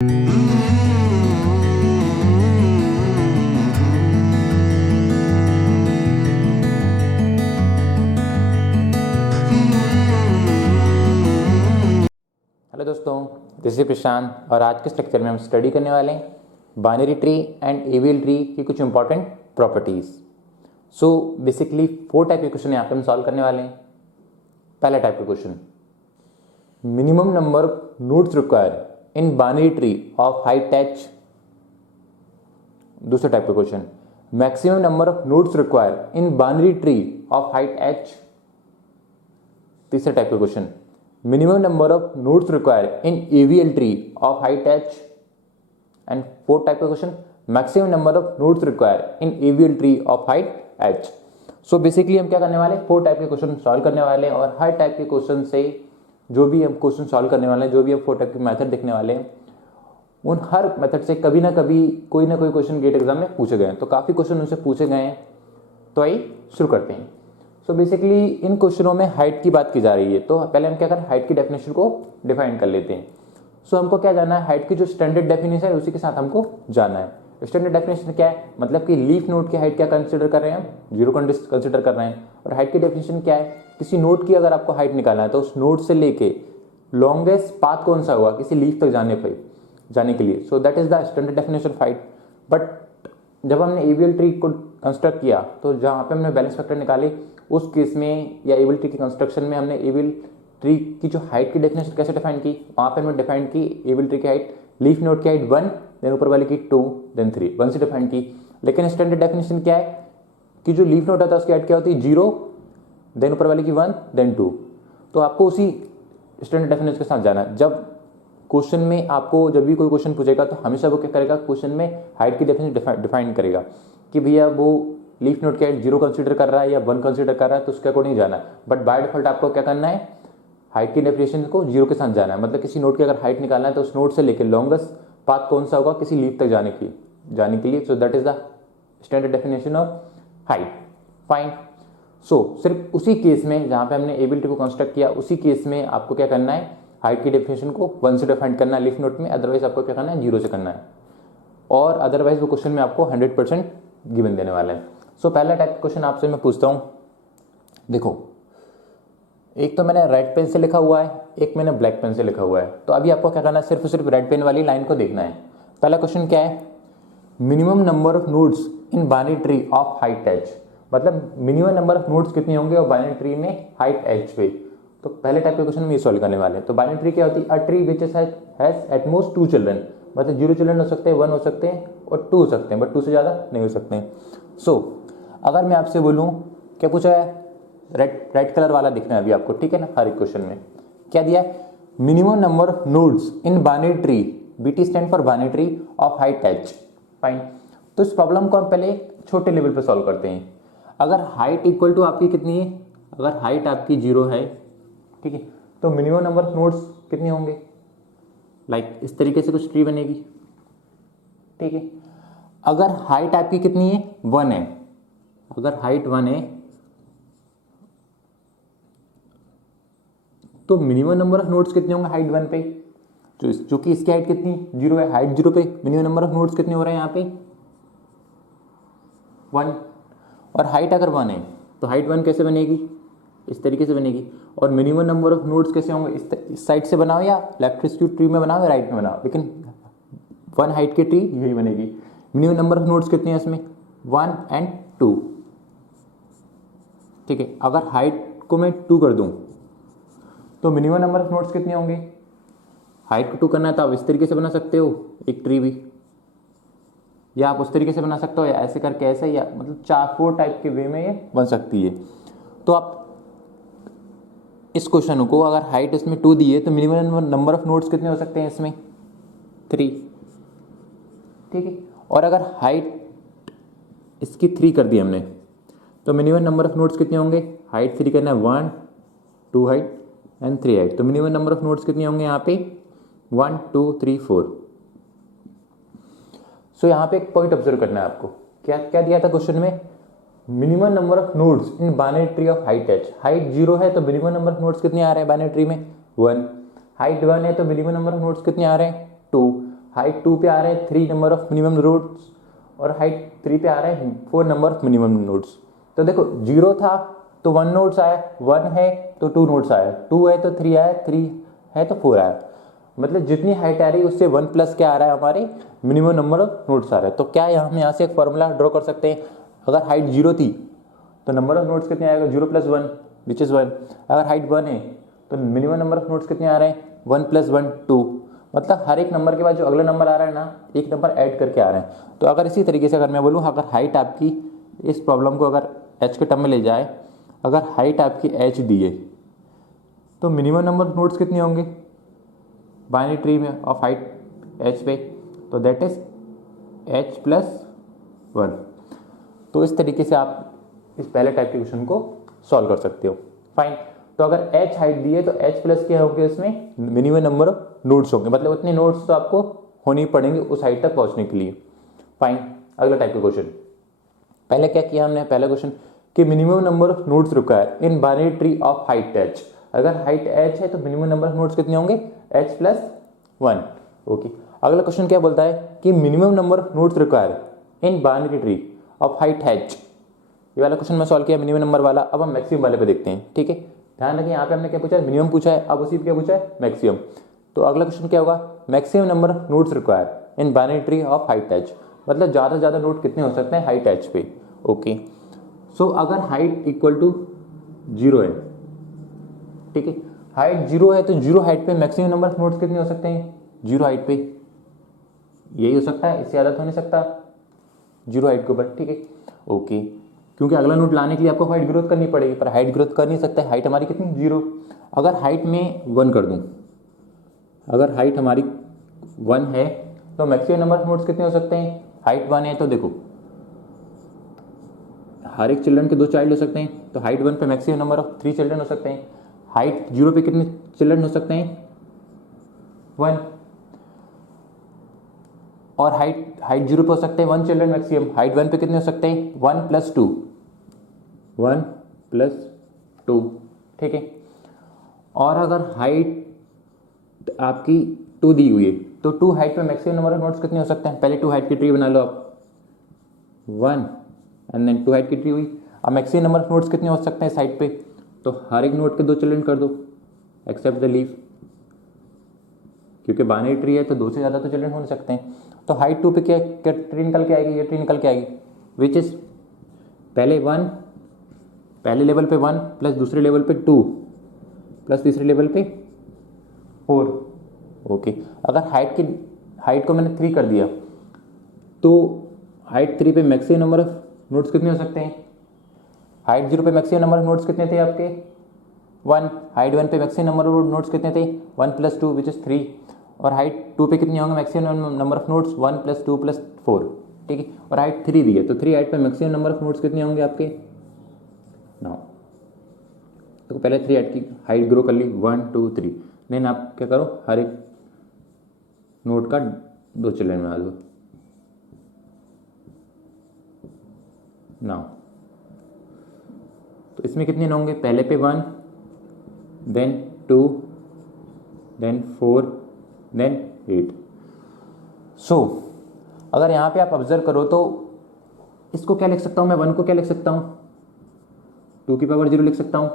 Hello दोस्तों, this is प्रशांत और आज के इस लेक्चर में हम स्टडी करने वाले हैं binary tree and AVL tree की कुछ important properties. So basically 4 type के क्वेश्चन यहाँ पे हम सॉल्व करने वाले हैं। पहला टाइप का question, minimum number of nodes require in binary tree of height h। दूसरा टाइप का question, maximum number of nodes require in binary tree of height h। तीसरा टाइप का question, minimum number of nodes required in AVL tree of height h। and fourth type of question, maximum number of nodes required in AVL tree of height h। so basically हम क्या करने वाले हैं, 4 type के question solve करने वाले हैं और हर टाइप के क्वेश्चन से जो भी हम क्वेश्चन सॉल्व करने वाले हैं, जो भी हम 4 टाइप के मेथड देखने वाले हैं, उन हर मेथड से कभी ना कभी कोई ना कोई क्वेश्चन गेट एग्जाम में पूछे गए हैं। तो काफ़ी क्वेश्चन उनसे पूछे गए हैं, तो आइए शुरू करते हैं। सो बेसिकली इन क्वेश्चनों में हाइट की बात की जा रही है, तो पहले हम क्या करें, हाइट की डेफिनेशन को डिफाइन कर लेते हैं। सो हमको क्या जाना है, हाइट की जो स्टैंडर्ड डेफिनेशन है उसी के साथ हमको जाना है। स्टैंडर्ड डेफिनेशन क्या है, मतलब कि लीफ नोड की हाइट क्या कंसिडर कर रहे हैं हम, 0 कंसिडर कर रहे हैं। और हाइट की डेफिनेशन क्या है, किसी नोड की अगर आपको हाइट निकालना है तो उस नोड से लेके लॉन्गेस्ट पाथ कौन सा हुआ किसी लीफ तक जाने के लिए। So that is the standard definition of height. But जब हमने एवीएल ट्री को कंस्ट्रक्ट किया तो जहाँ पे हमने बैलेंस फैक्टर निकाले, उस केस में या एवीएल ट्री के कंस्ट्रक्शन में हमने एवीएल ट्री की जो हाइट की डेफिनेशन कैसे डिफाइन की, वहाँ पे हमने डिफाइन की एवीएल ट्री की हाइट, लीफ नोड की हाइट 1, देन ऊपर वाले की 2, देन 3, 1 से डिफाइन की। लेकिन स्टैंडर्ड डेफिनेशन क्या है कि जो लीफ नोड होता है उसकी हाइट क्या होती है, 0, देन ऊपर वाले की 1, देन 2। तो आपको उसी स्टैंडर्ड डेफिनेशन के साथ जाना है। जब क्वेश्चन में आपको जब भी कोई क्वेश्चन पूछेगा तो हमेशा वो क्या करेगा, क्वेश्चन में हाइट की डेफिनेशन डिफाइन करेगा कि भैया वो लीफ नोड की हाइट 0 कंसीडर कर रहा है या 1 कंसीडर कर रहा है, तो उसके अकॉर्डिंग जाना है। बट बाय डिफॉल्ट आपको क्या करना है, हाइट की डेफिनेशन को 0 के साथ जाना है। मतलब किसी नोड की अगर हाइट निकालना है तो उस नोड से लेकर लॉन्गेस्ट पाथ कौन सा होगा किसी लीफ तक जाने के लिए। So that is the standard definition of height. Fine. So सिर्फ उसी केस में जहाँ पे हमने एबिलिटी को कंस्ट्रक्ट किया, उसी केस में आपको क्या करना है, हाइट की डेफिनेशन को 1 से डिफाइन करना है लीफ नोड में, अदरवाइज आपको क्या करना है, 0 से करना है। और अदरवाइज वो क्वेश्चन में आपको 100% गिवन देने वाला है। सो पहला टाइप का क्वेश्चन आपसे मैं पूछता हूँ। देखो, एक तो मैंने रेड पेन से लिखा हुआ है, एक मैंने ब्लैक पेन से लिखा हुआ है। तो अभी आपको क्या करना है, सिर्फ और सिर्फ रेड पेन वाली लाइन को देखना है। पहला क्वेश्चन क्या है, minimum number of nodes in binary tree of height h। मतलब मिनिमम नंबर ऑफ नोड्स कितने होंगे और बाइनरी ट्री में हाइट h पे। तो पहले टाइप के क्वेश्चन में ये सॉल्व करने वाले हैं। तो बाइनरी ट्री क्या होती है, a tree which has at most 2 children. मतलब 0 चिल्ड्रन हो सकते हैं, 1 हो सकते हैं और 2 हो सकते हैं, बट 2 से ज़्यादा नहीं हो सकते हैं। सो अगर मैं आपसे बोलूँ, क्या पूछा है, रेड कलर वाला दिखना है अभी आपको, ठीक है ना। हर एक क्वेश्चन में क्या दिया है, minimum number of nodes in binary tree, BT stand for binary tree of height h। Fine. तो इस प्रॉब्लम को हम पहले छोटे लेवल पे सॉल्व करते हैं। अगर हाइट इक्वल टू आपकी कितनी है, अगर हाइट आपकी 0 है, ठीक है, तो मिनिमम नंबर ऑफ नोड्स कितने होंगे, लाइक इस तरीके से कुछ ट्री बनेगी, ठीक है। अगर हाइट आपकी कितनी है, 1 है, अगर हाइट 1 है तो मिनिमम नंबर ऑफ नोड्स कितने होंगे हाइट 1 पे, जो कि इसकी हाइट कितनी 0 है, हाइट 0 पे मिनिमम नंबर ऑफ नोड्स कितने हो रहे हैं यहाँ पे 1। और हाइट अगर 1 है तो हाइट 1 कैसे बनेगी, इस तरीके से बनेगी। और मिनिमम नंबर ऑफ नोड्स कैसे होंगे, इस साइड से बनाओ या लेफ्ट स्क्यू ट्री में बनाओ या राइट में बनाओ, लेकिन 1 हाइट की ट्री यही बनेगी। मिनिमम नंबर ऑफ नोड्स कितने हैं इसमें, 1 and 2, ठीक है। अगर हाइट को मैं 2 कर दूं तो मिनिमम नंबर ऑफ नोड्स कितने होंगे, हाइट को 2 करना है तो आप इस तरीके से बना सकते हो एक ट्री भी, या आप उस तरीके से बना सकते हो, या ऐसे करके ऐसे, या मतलब 4 टाइप के वे में ये बन सकती है। तो आप इस क्वेश्चन को अगर हाइट इसमें 2 दी है तो मिनिमम नंबर ऑफ नोड्स कितने हो सकते हैं इसमें 3, ठीक है। और अगर हाइट इसकी 3 कर दी हमने तो मिनिमम नंबर ऑफ नोड्स कितने होंगे, हाइट 3 करना है 1, 2 हाइट एंड 3 हाइट, तो मिनिमम नंबर ऑफ नोड्स कितने होंगे यहाँ पे 1, 2, 3, 4। सो यहाँ पे एक पॉइंट ऑब्जर्व करना है आपको, क्या क्या दिया था क्वेश्चन में, minimum number of nodes in binary tree of height h। Height 0 है तो मिनिमम नंबर ऑफ नोड्स कितने आ रहे हैं बाइनरी ट्री में 1, हाइट 1 है तो मिनिमम नंबर ऑफ नोड्स कितने आ रहे हैं 2। हाइट 2 पे आ रहे हैं 3 नंबर ऑफ मिनिमम नोड्स और हाइट 3 पे आ रहे हैं 4 नंबर ऑफ मिनिमम नोड्स। तो देखो 0 था तो 1 नोड्स आया, 1 है तो 2 नोड्स आया, 2 है तो 3 आया, 3 है तो 4 आया। मतलब जितनी हाइट आ रही है उससे 1 प्लस क्या आ रहा है, हमारे मिनिमम नंबर ऑफ नोड्स आ रहा है। तो क्या हम यहाँ से एक फॉर्मूला ड्रॉ कर सकते हैं, अगर हाइट 0 थी तो नंबर ऑफ नोड्स कितने आएगा, 0 + 1 विच इज़ 1। अगर हाइट 1 है तो मिनिमम नंबर ऑफ नोड्स कितने आ रहे हैं, 1 + 1 2। मतलब हर एक नंबर के बाद जो अगला नंबर आ रहा है ना, एक नंबर ऐड करके आ रहे हैं। तो अगर इसी तरीके से अगर मैं बोलूँ, अगर हाइट आपकी, इस प्रॉब्लम को अगर एच के टर्म में ले जाए, अगर हाइट आपकी एच दी है तो मिनिमम नंबर ऑफ नोड्स कितने होंगे बाइनरी ट्री में ऑफ हाइट एच पे, तो दैट इज एच + 1। तो इस तरीके से आप इस पहले टाइप के क्वेश्चन को सॉल्व कर सकते हो। फाइन। तो अगर एच हाइट दी है तो एच प्लस क्या होंगे, इसमें मिनिमम नंबर ऑफ नोड्स होंगे, मतलब उतने नोड्स तो आपको होने ही पड़ेंगे उस हाइट तक पहुंचने के लिए। फाइन। अगला टाइप का क्वेश्चन, पहले क्या किया हमने, पहला क्वेश्चन कि minimum number of nodes require in binary tree of height H. अगर हाइट एच है तो मिनिमम नंबर ऑफ नोड्स कितने होंगे, एच + 1। ओके। अगला क्वेश्चन क्या बोलता है कि minimum number of nodes require in binary tree of height H. ये वाला क्वेश्चन मैं सॉल्व किया मिनिमम नंबर वाला। अब हम मैक्सिमम वाले पे देखते हैं। ठीक है, ध्यान रखें यहाँ पे हमने क्या पूछा है, मिनिमम पूछा है, अब उसी पे क्या पूछा है, मैक्सिमम। तो अगला क्वेश्चन क्या होगा, maximum number of nodes require in binary tree of height H, मतलब ज़्यादा से ज़्यादा नोड कितने हो सकते हैं हाइट एच पे। ओके। सो अगर हाइट = 0 है, ठीक है, हाइट 0 है तो 0 हाइट पे मैक्सिमम नंबर ऑफ नोड्स कितने हो सकते हैं, 0 हाइट पे यही हो सकता है, इससे ज़्यादा तो नहीं सकता 0 हाइट के ऊपर। ठीक है, ओके। क्योंकि अगला नोड लाने के लिए आपको हाइट ग्रोथ करनी पड़ेगी, पर हाइट ग्रोथ कर नहीं सकते, हाइट हमारी कितनी 0। अगर हाइट में 1 कर दूं, अगर हाइट हमारी 1 है तो मैक्सिमम नंबर ऑफ नोड्स कितने हो सकते हैं, हाइट 1 है तो देखो हर एक चिल्ड्रन के 2 चाइल्ड हो सकते हैं, तो हाइट 1 पे मैक्सिमम नंबर ऑफ 3 चिल्ड्रन हो सकते हैं। हाइट 0 पे कितने चिल्ड्रन हो सकते हैं, 1। और हाइट 0 पे हो सकते हैं 1 चिल्ड्रन मैक्सिमम। हाइट 1 पे कितने हो सकते हैं, 1 + 2, 1 + 2। ठीक है। और अगर हाइट आपकी 2 दी हुई है तो 2 हाइट पे मैक्सिमम नंबर ऑफ नोड्स कितने हो सकते हैं, पहले 2 हाइट की ट्री बना लो आप, 1 एंड देन 2 हाइट की ट्री हुई। अब मैक्सिमम नंबर ऑफ नोड्स कितने हो सकते हैं साइड पे, तो हर एक नोड के 2 चिल्ड्रन कर दो एक्सेप्ट द लीफ, क्योंकि बाइनरी ट्री है तो 2 से ज़्यादा तो चिल्ड्रन हो नहीं सकते हैं। तो हाइट 2 पे क्या ट्री निकल के आएगी, ये ट्री निकल के आएगी, विच इज पहले 1, पहले लेवल पे 1 प्लस दूसरे लेवल पे 2 प्लस तीसरे लेवल पे 4। ओके। अगर हाइट को मैंने 3 कर दिया तो हाइट 3 पे मैक्सिमम नंबर ऑफ नोड्स कितने हो सकते हैं, हाइट 0 पे मैक्सिमम नंबर ऑफ नोड्स कितने थे आपके 1। हाइट 1 पे मैक्सिमम नंबर ऑफ नोड्स कितने थे 1 + 2 विच इज 3। और हाइट 2 पे कितने होंगे मैक्सिमम नंबर ऑफ नोड्स 1 + 2 + 4। ठीक है। और हाइट 3 दी है तो 3 हाइट पे मैक्सिमम नंबर ऑफ नोड्स कितने होंगे आपके नाउ। तो पहले 3 हाइट की हाइट ग्रो कर ली 1 2 3, देन आप क्या करो हर एक नोड का 2 चिल्ड्रन बना दो नाउ। तो इसमें कितने होंगे, पहले पे 1 देन 2 देन 4 देन 8। सो अगर यहाँ पे आप ऑब्जर्व करो तो इसको क्या लिख सकता हूँ मैं, 1 को क्या लिख सकता हूँ 2 की पावर 0 लिख सकता हूँ।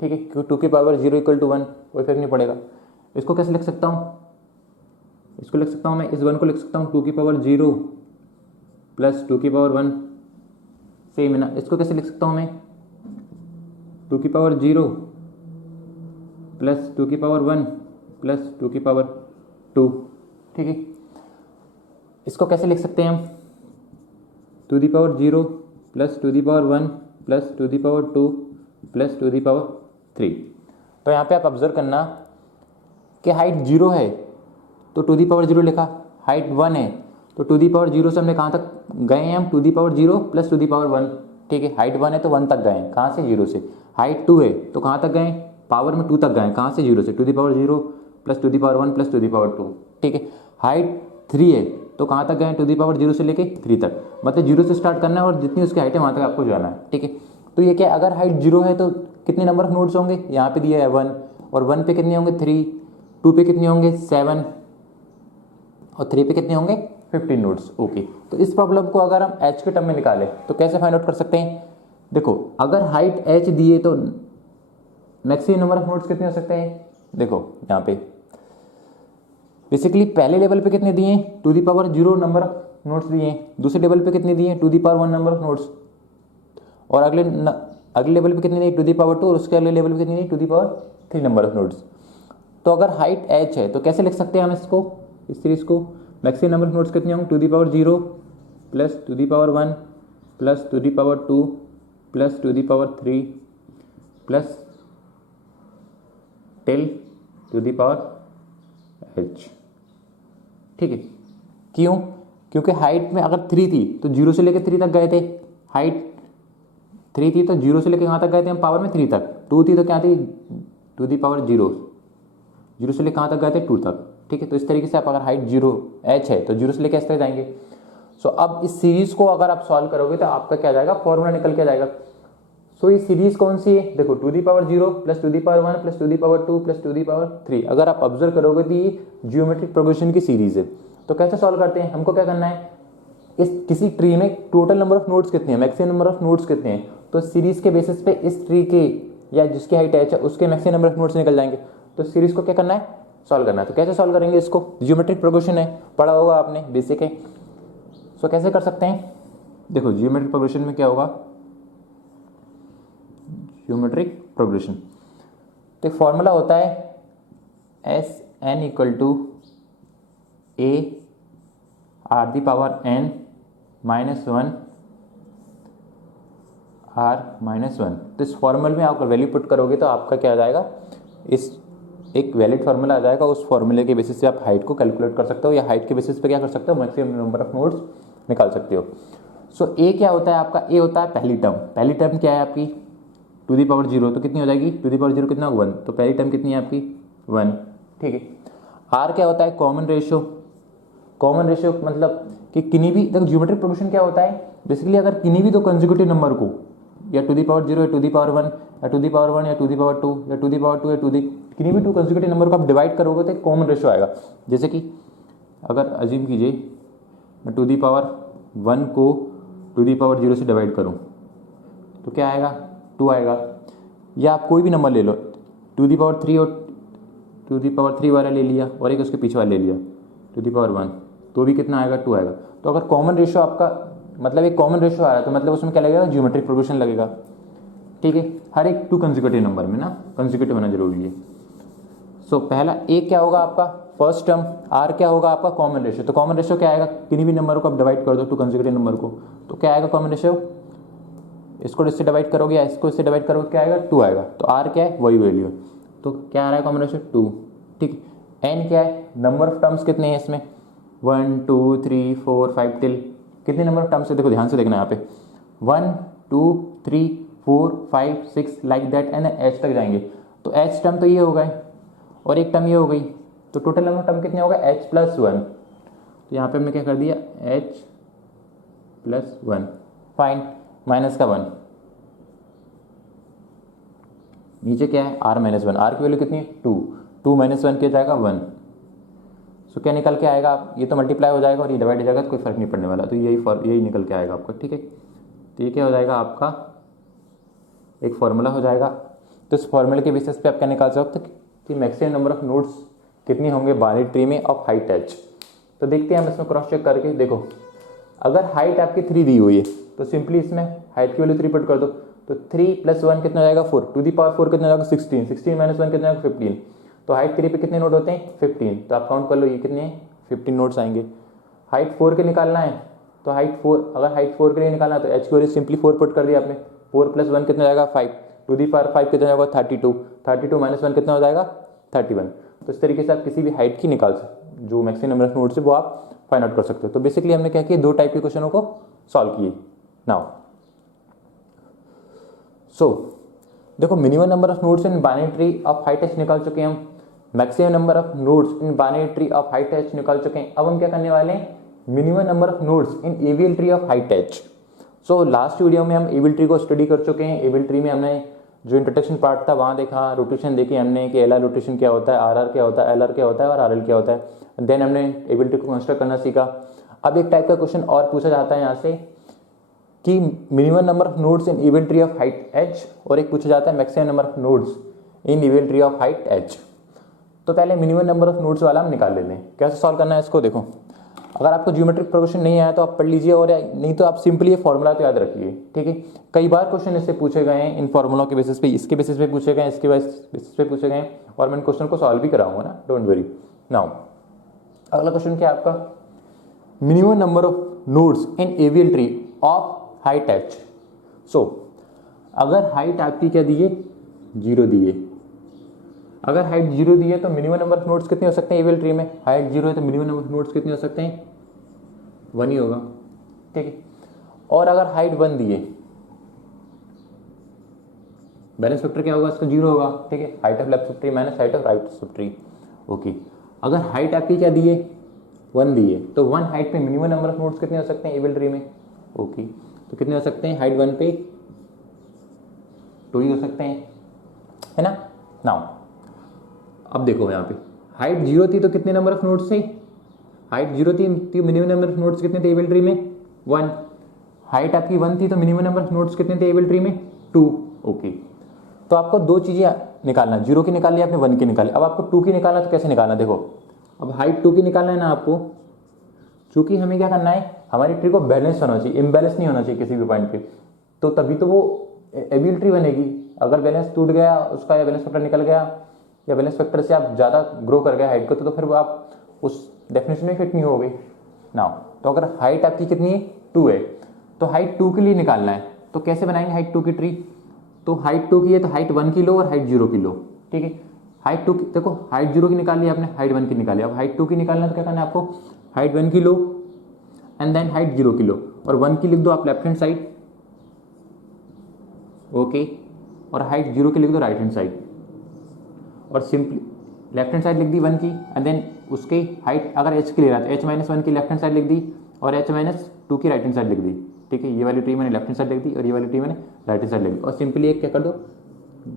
ठीक है, क्योंकि 2 की पावर 0 = 1, कोई फर्क नहीं पड़ेगा। इसको कैसे लिख सकता हूँ, इसको लिख सकता हूँ मैं, इस 1 को लिख सकता हूँ 2 की पावर 0 प्लस 2 की पावर 1। सेम है ना। इसको कैसे लिख सकता हूँ मैं, 2 की पावर 0 प्लस 2 की पावर 1 प्लस 2 की पावर 2। ठीक है। इसको कैसे लिख सकते हैं हम, 2 की पावर 0 प्लस 2 की पावर 1 प्लस 2 की पावर 2 प्लस 2 की पावर 3। तो यहाँ पे आप ऑब्जर्व करना कि हाइट 0 है तो 2 की पावर 0 लिखा, हाइट 1 है तो 2 की पावर 0 से हमने कहाँ तक गए हैं हम, 2 की पावर 0 प्लस 2 की पावर 1। ठीक है, हाइट 1 है तो 1 तक गए हैं, कहाँ से 0 से। हाइट 2 है तो कहाँ तक गए, पावर में 2 तक गए, कहाँ से 0 से, 2 की पावर 0 प्लस 2 की पावर 1 प्लस 2 की पावर 2। ठीक है। हाइट 3 है तो कहाँ तक गए, 2 की पावर 0 से लेके 3 तक, मतलब 0 से स्टार्ट करना है और जितनी उसकी हाइट है वहाँ तक आपको जाना है। ठीक है। तो ये क्या, अगर हाइट 0 है तो कितने नंबर ऑफ नोड्स होंगे, यहाँ पे दिया है 1, और 1 पे कितने होंगे 3, 2 पे कितने होंगे 7, और 3 पे कितने होंगे 15 नोड्स। ओके, तो इस प्रॉब्लम को अगर हम h के टर्म में निकालें तो कैसे फाइंड आउट कर सकते हैं? देखो, अगर हाइट h दिए तो मैक्सिमम नंबर ऑफ नोड्स कितने हो सकते हैं? देखो यहाँ पे बेसिकली पहले लेवल पे कितने दिए हैं, two the power 0 number of nodes दिए हैं, दूसरे लेवल पे कितने दिए हैं, two the power 1 number of nodes, और अगले लेवल पे कितने दिए, टू दी पावर 2, और उसके अगले लेवल पे कितने दिए, two the power 3 number of nodes. तो अगर हाइट h है तो कैसे लिख सकते हैं हम इसको, इस सीरीज को? मैक्सिमम नंबर ऑफ नोड्स कितने होंगे, two the power 0 plus two the power 1 plus two the power 2 plus two the power 3 plus till two the power h। ठीक है, क्यों? क्योंकि हाइट में अगर 3 थी तो 0 से लेकर 3 तक गए थे, हाइट 3 थी तो 0 से लेकर कहाँ तक गए थे हम, पावर में 3 तक। 2 थी तो क्या थी, टू दी पावर 0, 0 से लेकर कहाँ तक गए थे, 2 तक। ठीक है, तो इस तरीके से आप अगर हाइट 0 h है तो 0 से लेकर इस तक जाएंगे। सो अब इस सीरीज को अगर आप सॉल्व करोगे तो आपका क्या जाएगा, फॉर्मूला निकल के जाएगा। सो ये सीरीज कौन सी है, देखो two the power 0 plus two the power 1 plus two the power 2 plus two the power 3। अगर आप ऑब्जर्व करोगे तो ये जियोमेट्रिक प्रोग्रेशन की सीरीज है। तो कैसे सॉल्व करते हैं, हमको क्या करना है, इस किसी ट्री में टोटल नंबर ऑफ नोड्स कितने हैं, मैक्सिमम नंबर ऑफ नोड्स कितने हैं, तो सीरीज के बेसिस पे इस ट्री के या जिसकी हाइट h है उसके मैक्सिमम नंबर ऑफ नोड्स निकल जाएंगे। तो सीरीज को क्या करना है, सॉल्व करना है। तो कैसे सॉल्व करेंगे इसको, जियोमेट्रिक प्रोग्रेशन है, पढ़ा होगा आपने, बेसिक है। सो कैसे कर सकते हैं, देखो जियोमेट्रिक प्रोग्रेशन में क्या होगा, जियोमेट्रिक प्रोग्रेशन तो एक फॉर्मूला होता है S N equal to A R the power N minus 1 R minus 1। तो इस फॉर्मूले में आप वैल्यू पुट करोगे तो आपका क्या आ जाएगा, इस एक वैलिड फार्मूला आ जाएगा। उस फॉर्मूले के बेसिस से आप हाइट को कैलकुलेट कर सकते हो, या हाइट के बेसिस पे क्या कर सकते हो, मैक्सिमम नंबर ऑफ नोड्स निकाल सकते हो। सो ए क्या होता है आपका, ए होता है पहली टर्म। पहली टर्म क्या है आपकी, टू दी पावर 0, तो कितनी हो जाएगी, टू दी पावर 0 कितना 1, तो पहली टर्म कितनी है आपकी 1। ठीक है, आर क्या होता है, कॉमन रेशियो। कॉमन रेशियो मतलब कि किन्हीं भी, देखो जियोमेट्रिक प्रोग्रेशन क्या होता है, बेसिकली अगर किन्हीं भी दो कंसेक्यूटिव नंबर को या टू दी पावर 0 या टू दी पावर 1 या टू दी पावर 1 या टू दी पावर 2 या टू दी पावर 2 या टू दी, किन्हीं भी 2 कंसेक्यूटिव नंबर को आप डिवाइड करोगे तो एक कॉमन रेशियो आएगा। जैसे कि अगर अज्यूम कीजिए मैं टू दी पावर 1 को टू दी पावर 0 से डिवाइड करूँ तो क्या आएगा, 2 आएगा। या आप कोई भी नंबर ले लो, टू दी पावर 3 और टू दी पावर 3 वाला ले लिया और एक उसके पीछे वाला ले लिया टू दी पावर 1, तो भी कितना आएगा, 2 आएगा। तो अगर कॉमन रेशियो आपका मतलब एक कॉमन रेशियो आ रहा है तो मतलब उसमें क्या लगेगा, जियोमेट्रिक प्रोग्रेशन लगेगा। ठीक है, हर एक 2 कंसेक्यूटिव नंबर में ना कंसेक्यूटिव होना जरूरी है। सो पहला ए क्या होगा आपका फर्स्ट टर्म, आर क्या होगा आपका कॉमन रेशियो। तो कॉमन रेशियो क्या आएगा, किन्हीं भी नंबर को आप डिवाइड कर दो 2 कंसेक्यूटिव नंबर को, तो क्या आएगा कॉमन रेशियो, इसको इससे डिवाइड करोगे या इसको इससे डिवाइड करोगे क्या आएगा, 2 आएगा। तो आर क्या है, वही वैल्यू, तो क्या आ रहा है कॉमन रेशियो 2। ठीक, एन क्या है, नंबर ऑफ टर्म्स कितने हैं इसमें, 1 2 3 4 5 टिल कितने नंबर ऑफ टर्म्स है, देखो ध्यान से देखना यहाँ पे 1 2 3 4 5 6 लाइक दैट एंड एच तक जाएंगे। तो एच टर्म तो ये हो गए और एक टर्म ये हो गई, तो टोटल नंबर ऑफ टर्म कितने हो गए, एच प्लस 1। तो यहाँ पे हमने क्या कर दिया, एच प्लस 1 फाइन, माइनस का 1, नीचे क्या है आर माइनस 1, आर की वैल्यू कितनी है 2, 2 माइनस 1 क्या जाएगा 1। सो क्या निकल के आएगा, ये तो मल्टीप्लाई हो जाएगा और ये डिवाइड हो जाएगा तो कोई फर्क नहीं पड़ने वाला, तो यही निकल के आएगा आपका। ठीक है, तो ये क्या हो जाएगा आपका एक फॉर्मूला हो जाएगा। तो इस फॉर्मूले के बेसिस पे आप क्या निकाल सकते हो कि मैक्सिमम नंबर ऑफ नोड्स कितनी होंगे बाइनरी ट्री में ऑफ हाइट h। तो देखते हैं हम इसमें क्रॉस चेक करके, देखो अगर हाइट आपकी 3 दी हुई है तो सिंपली इसमें हाइट की वैल्यू 3 पुट कर दो, तो 3 प्लस 1 कितना हो जाएगा 4, टू दी पावर 4 कितना हो जाएगा 16, 16 माइनस 1 कितना होगा 15। तो हाइट 3 पे कितने नोड होते हैं 15, तो आप काउंट कर लो ये कितने हैं 15 नोड्स आएंगे। हाइट 4 के निकालना है तो हाइट 4, अगर हाइट 4 के लिए निकालना है तो h की वैल्यू सिंपली 4 पुट कर दिया आपने, 4 प्लस 1 कितना हो जाएगा 5, टू दी पावर 5 कितना होगा 32, 32 माइनस 1 कितना हो जाएगा 31। तो इस तरीके से आप किसी भी हाइट की निकाल सकते, जो मैक्सिमम नंबर ऑफ नोड्स है वो आप फाइंड आउट कर सकते हो। तो बेसिकली हमने क्या किया, 2 टाइप के क्वेश्चनों को सॉल्व किए। नाउ सो देखो minimum number of nodes in binary tree of height h निकाल चुके हैं हम, maximum number of nodes in binary tree of height h निकाल चुके हैं। अब हम क्या करने वाले हैं, minimum number of nodes in AVL tree of height h। So last video में हम एवीएल ट्री को स्टडी कर चुके हैं। एवीएल ट्री में हमने जो इंट्रोडक्शन पार्ट था वहाँ देखा, रोटेशन देखी हमने कि एल रोटेशन क्या होता है, आर क्या होता है, एल क्या होता है और आर क्या होता है। देन हमने एबिलिटी को कंस्ट्रक्ट करना सीखा। अब एक टाइप का क्वेश्चन और पूछा जाता है यहाँ से कि minimum number of nodes in even tree of height h, और एक पूछा जाता है maximum number of nodes in even tree of height h। तो पहले मिनिमम नंबर ऑफ नोड्स वाला हम निकाल लेते हैं। कैसे सॉल्व करना है इसको देखो, अगर आपको ज्योमेट्रिक प्रोग्रेशन नहीं आया तो आप पढ़ लीजिए, और नहीं तो आप सिंपली ये फॉर्मूला तो याद रखिए, ठीक है। कई बार क्वेश्चन इससे पूछे गए हैं इन फॉर्मूलों के बेसिस पे, इसके बेसिस पे पूछे गए हैं, इसके बेसिस पे पूछे गए हैं, और मैं क्वेश्चन को सॉल्व भी कराऊंगा ना, डोंट वरी। नाउ अगला क्वेश्चन क्या है आपका, minimum number of nodes in AVL tree of height h। सो अगर हाइट आपकी क्या दी है, 0 दी है, अगर हाइट 0 दी है तो मिनिमम नंबर ऑफ नोड्स कितने हो सकते हैं एवीएल ट्री में, हाइट 0 है तो मिनिमम नंबर ऑफ नोड्स कितने हो सकते हैं, 1 ही होगा, ठीक है। और अगर हाइट 1 दी है, बैलेंस फैक्टर क्या होगा इसका, 0 होगा, ठीक है। Height of left sub tree minus height of right sub tree, okay. अगर हाइट आपकी क्या दी है, 1 दी है, तो 1 हाइट पे मिनिमम नंबर ऑफ नोड्स कितने हो सकते हैं एवीएल ट्री में, ओके। तो कितने हो सकते हैं, हाइट 1 पे 2 ही हो सकते हैं, है ना। नाउ अब देखो यहाँ पे हाइट 0 थी तो कितने नंबर ऑफ नोड्स थे, हाइट 0 थी तो मिनिमम नंबर ऑफ नोड्स कितने थे एवीएल ट्री में, 1। हाइट आपकी 1 थी तो मिनिमम नंबर ऑफ नोड्स कितने थे एवीएल ट्री में, 2, ओके। तो आपको दो चीजें निकालना, 0 की निकाल ली आपने, 1 की निकाली। अब आपको 2 की निकालना, तो कैसे निकालना, देखो अब हाइट 2 की निकालना है ना आपको, चूंकि हमें क्या करना है, हमारी ट्री को बैलेंस होना चाहिए, इम्बैलेंस नहीं होना चाहिए किसी भी पॉइंट पे, तो तभी तो वो एवीएल ट्री बनेगी। अगर बैलेंस टूट गया उसका, या बैलेंस फैक्टर निकल गया, या बैलेंस फैक्टर से आप ज़्यादा ग्रो कर गए हाइट को, तो फिर वो आप उस डेफिनेशन में फिट नहीं हो गई ना। तो अगर हाइट आपकी कितनी है, 2 है, तो हाइट 2 के लिए निकालना है, तो कैसे बनाएंगे हाइट 2 की ट्री, तो हाइट 2 की है तो हाइट 1 की लो और हाइट 0 की लो, ठीक है। हाइट 2 की देखो, हाइट 0 की निकाल ली आपने, हाइट 1 की निकाली, अब हाइट 2 की निकालना है तो क्या करना है आपको, हाइट 1 की लो एंड देन हाइट 0 की लो, और 1 की लिख दो आप लेफ्ट हैंड साइड, ओके, और हाइट 0 की लिख दो राइट हैंड साइड, और सिंपली लेफ्ट हैंड साइड लिख दी 1 की, एंड देन उसकी हाइट अगर h की ले रहा है तो h-1 की लेफ्ट हैंड साइड लिख दी, और h-2 की राइट हैंड साइड लिख दी, ठीक है। ये वाली ट्री मैंने लेफ्ट हैंड साइड लिख दी और ये वाली ट्री मैंने राइट हैंड साइड लिख दी, और सिंपली एक क्या कर दो,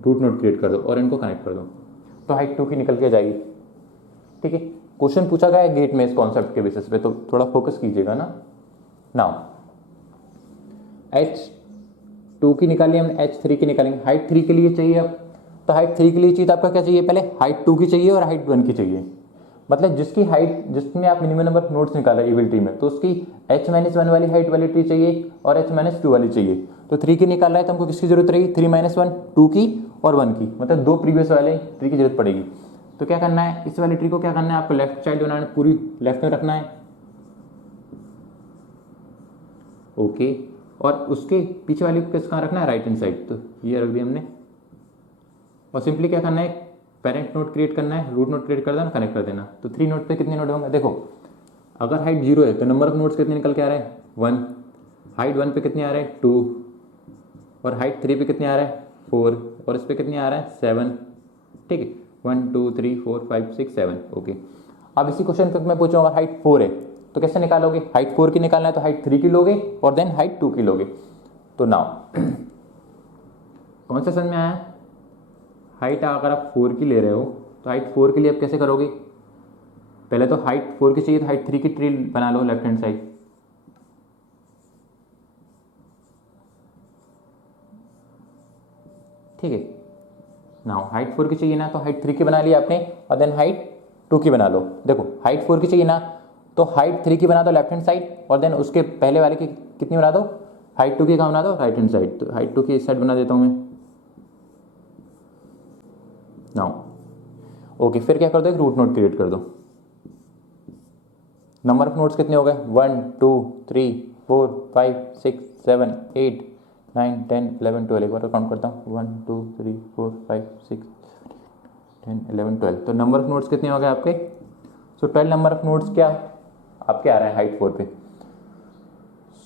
रूट नोट क्रिएट कर दो और इनको कनेक्ट कर दो, तो हाइट 2 की निकल के जाएगी, ठीक है। क्वेश्चन पूछा गया है गेट में इस कॉन्सेप्ट के बेसिस पे, तो थोड़ा फोकस कीजिएगा ना। नाउ h2 की निकाली हमने, h3 की निकालेंगे, हाइट 3 के लिए चाहिए अब, तो हाइट 3 के लिए चाहिए तो आपका क्या चाहिए, पहले हाइट 2 की चाहिए और हाइट 1 की चाहिए, मतलब जिसकी हाइट, जिसमें आप मिनिमम नंबर ऑफ नोड्स निकाल रहे हैं एवीएल ट्री में, तो उसकी h-1 वाली हाइट वाली ट्री चाहिए और h-2 वाली चाहिए। तो 3 की निकाल रहा है तो हमको किसकी जरूरत रहेगी, 3-1, 2 की और 1 की, मतलब 2 प्रीवियस वाले ट्री की जरूरत पड़ेगी। तो क्या करना है, इस वाली ट्री को क्या करना है आपको, लेफ्ट साइड बनाना, पूरी लेफ्ट में रखना है, ओके, और उसके पीछे वाली को कहाँ रखना है, राइट हैंड साइड, तो ये रख दिया हमने। और सिंपली क्या करना है, पेरेंट नोड क्रिएट करना है, रूट नोड क्रिएट कर देना, कनेक्ट कर देना। तो 3 नोड पे कितने नोड होंगे, देखो अगर हाइट 0 है तो नंबर ऑफ नोड्स कितने निकल के आ रहे हैं, 1। हाइट 1 पे कितने आ रहे हैं, 2, और हाइट 3 पे कितने आ रहे हैं, 4, और इस पे कितने आ रहे हैं, 7, ठीक है। 1 2 3 4 5 6 7, ओके। अब इसी क्वेश्चन पे मैं पूछूँ अगर हाइट 4 है तो कैसे निकालोगे, हाइट 4 की निकालना है तो हाइट 3 की लोगे और देन हाइट 2 की लोगे। तो नाउ कौन सा समझ में आया, हाइट अगर आप 4 की ले रहे हो तो हाइट 4 के लिए आप कैसे करोगे, पहले तो हाइट 4 की चाहिए तो हाइट 3 की ट्री बना लो लेफ्ट हैंड साइड, ठीक है। नाउ हाइट 4 की चाहिए ना तो हाइट 3 की बना लिया आपने, और देन हाइट 2 की बना लो। देखो हाइट 4 की चाहिए ना तो हाइट 3 की बना दो लेफ्ट हैंड साइड, और देन उसके पहले वाले की कितनी बना दो, हाइट 2 की कहाँ बना दो, राइट हैंड साइड। तो हाइट 2 की इस साइड बना देता हूँ मैं। नाउ ओके, फिर क्या कर दो, एक रूट नोड क्रिएट कर दो। नंबर ऑफ नोड्स कितने हो गए, 1 2 3 4 5 6 7 8 9 10 11 12, एक बार काउंट करता हूँ, 1 2 3 4 5 6 10 11 12। तो नंबर ऑफ नोड्स कितने हो गए आपके, सो 12 नंबर ऑफ नोड्स क्या आपके आ रहे हैं हाइट 4 पे।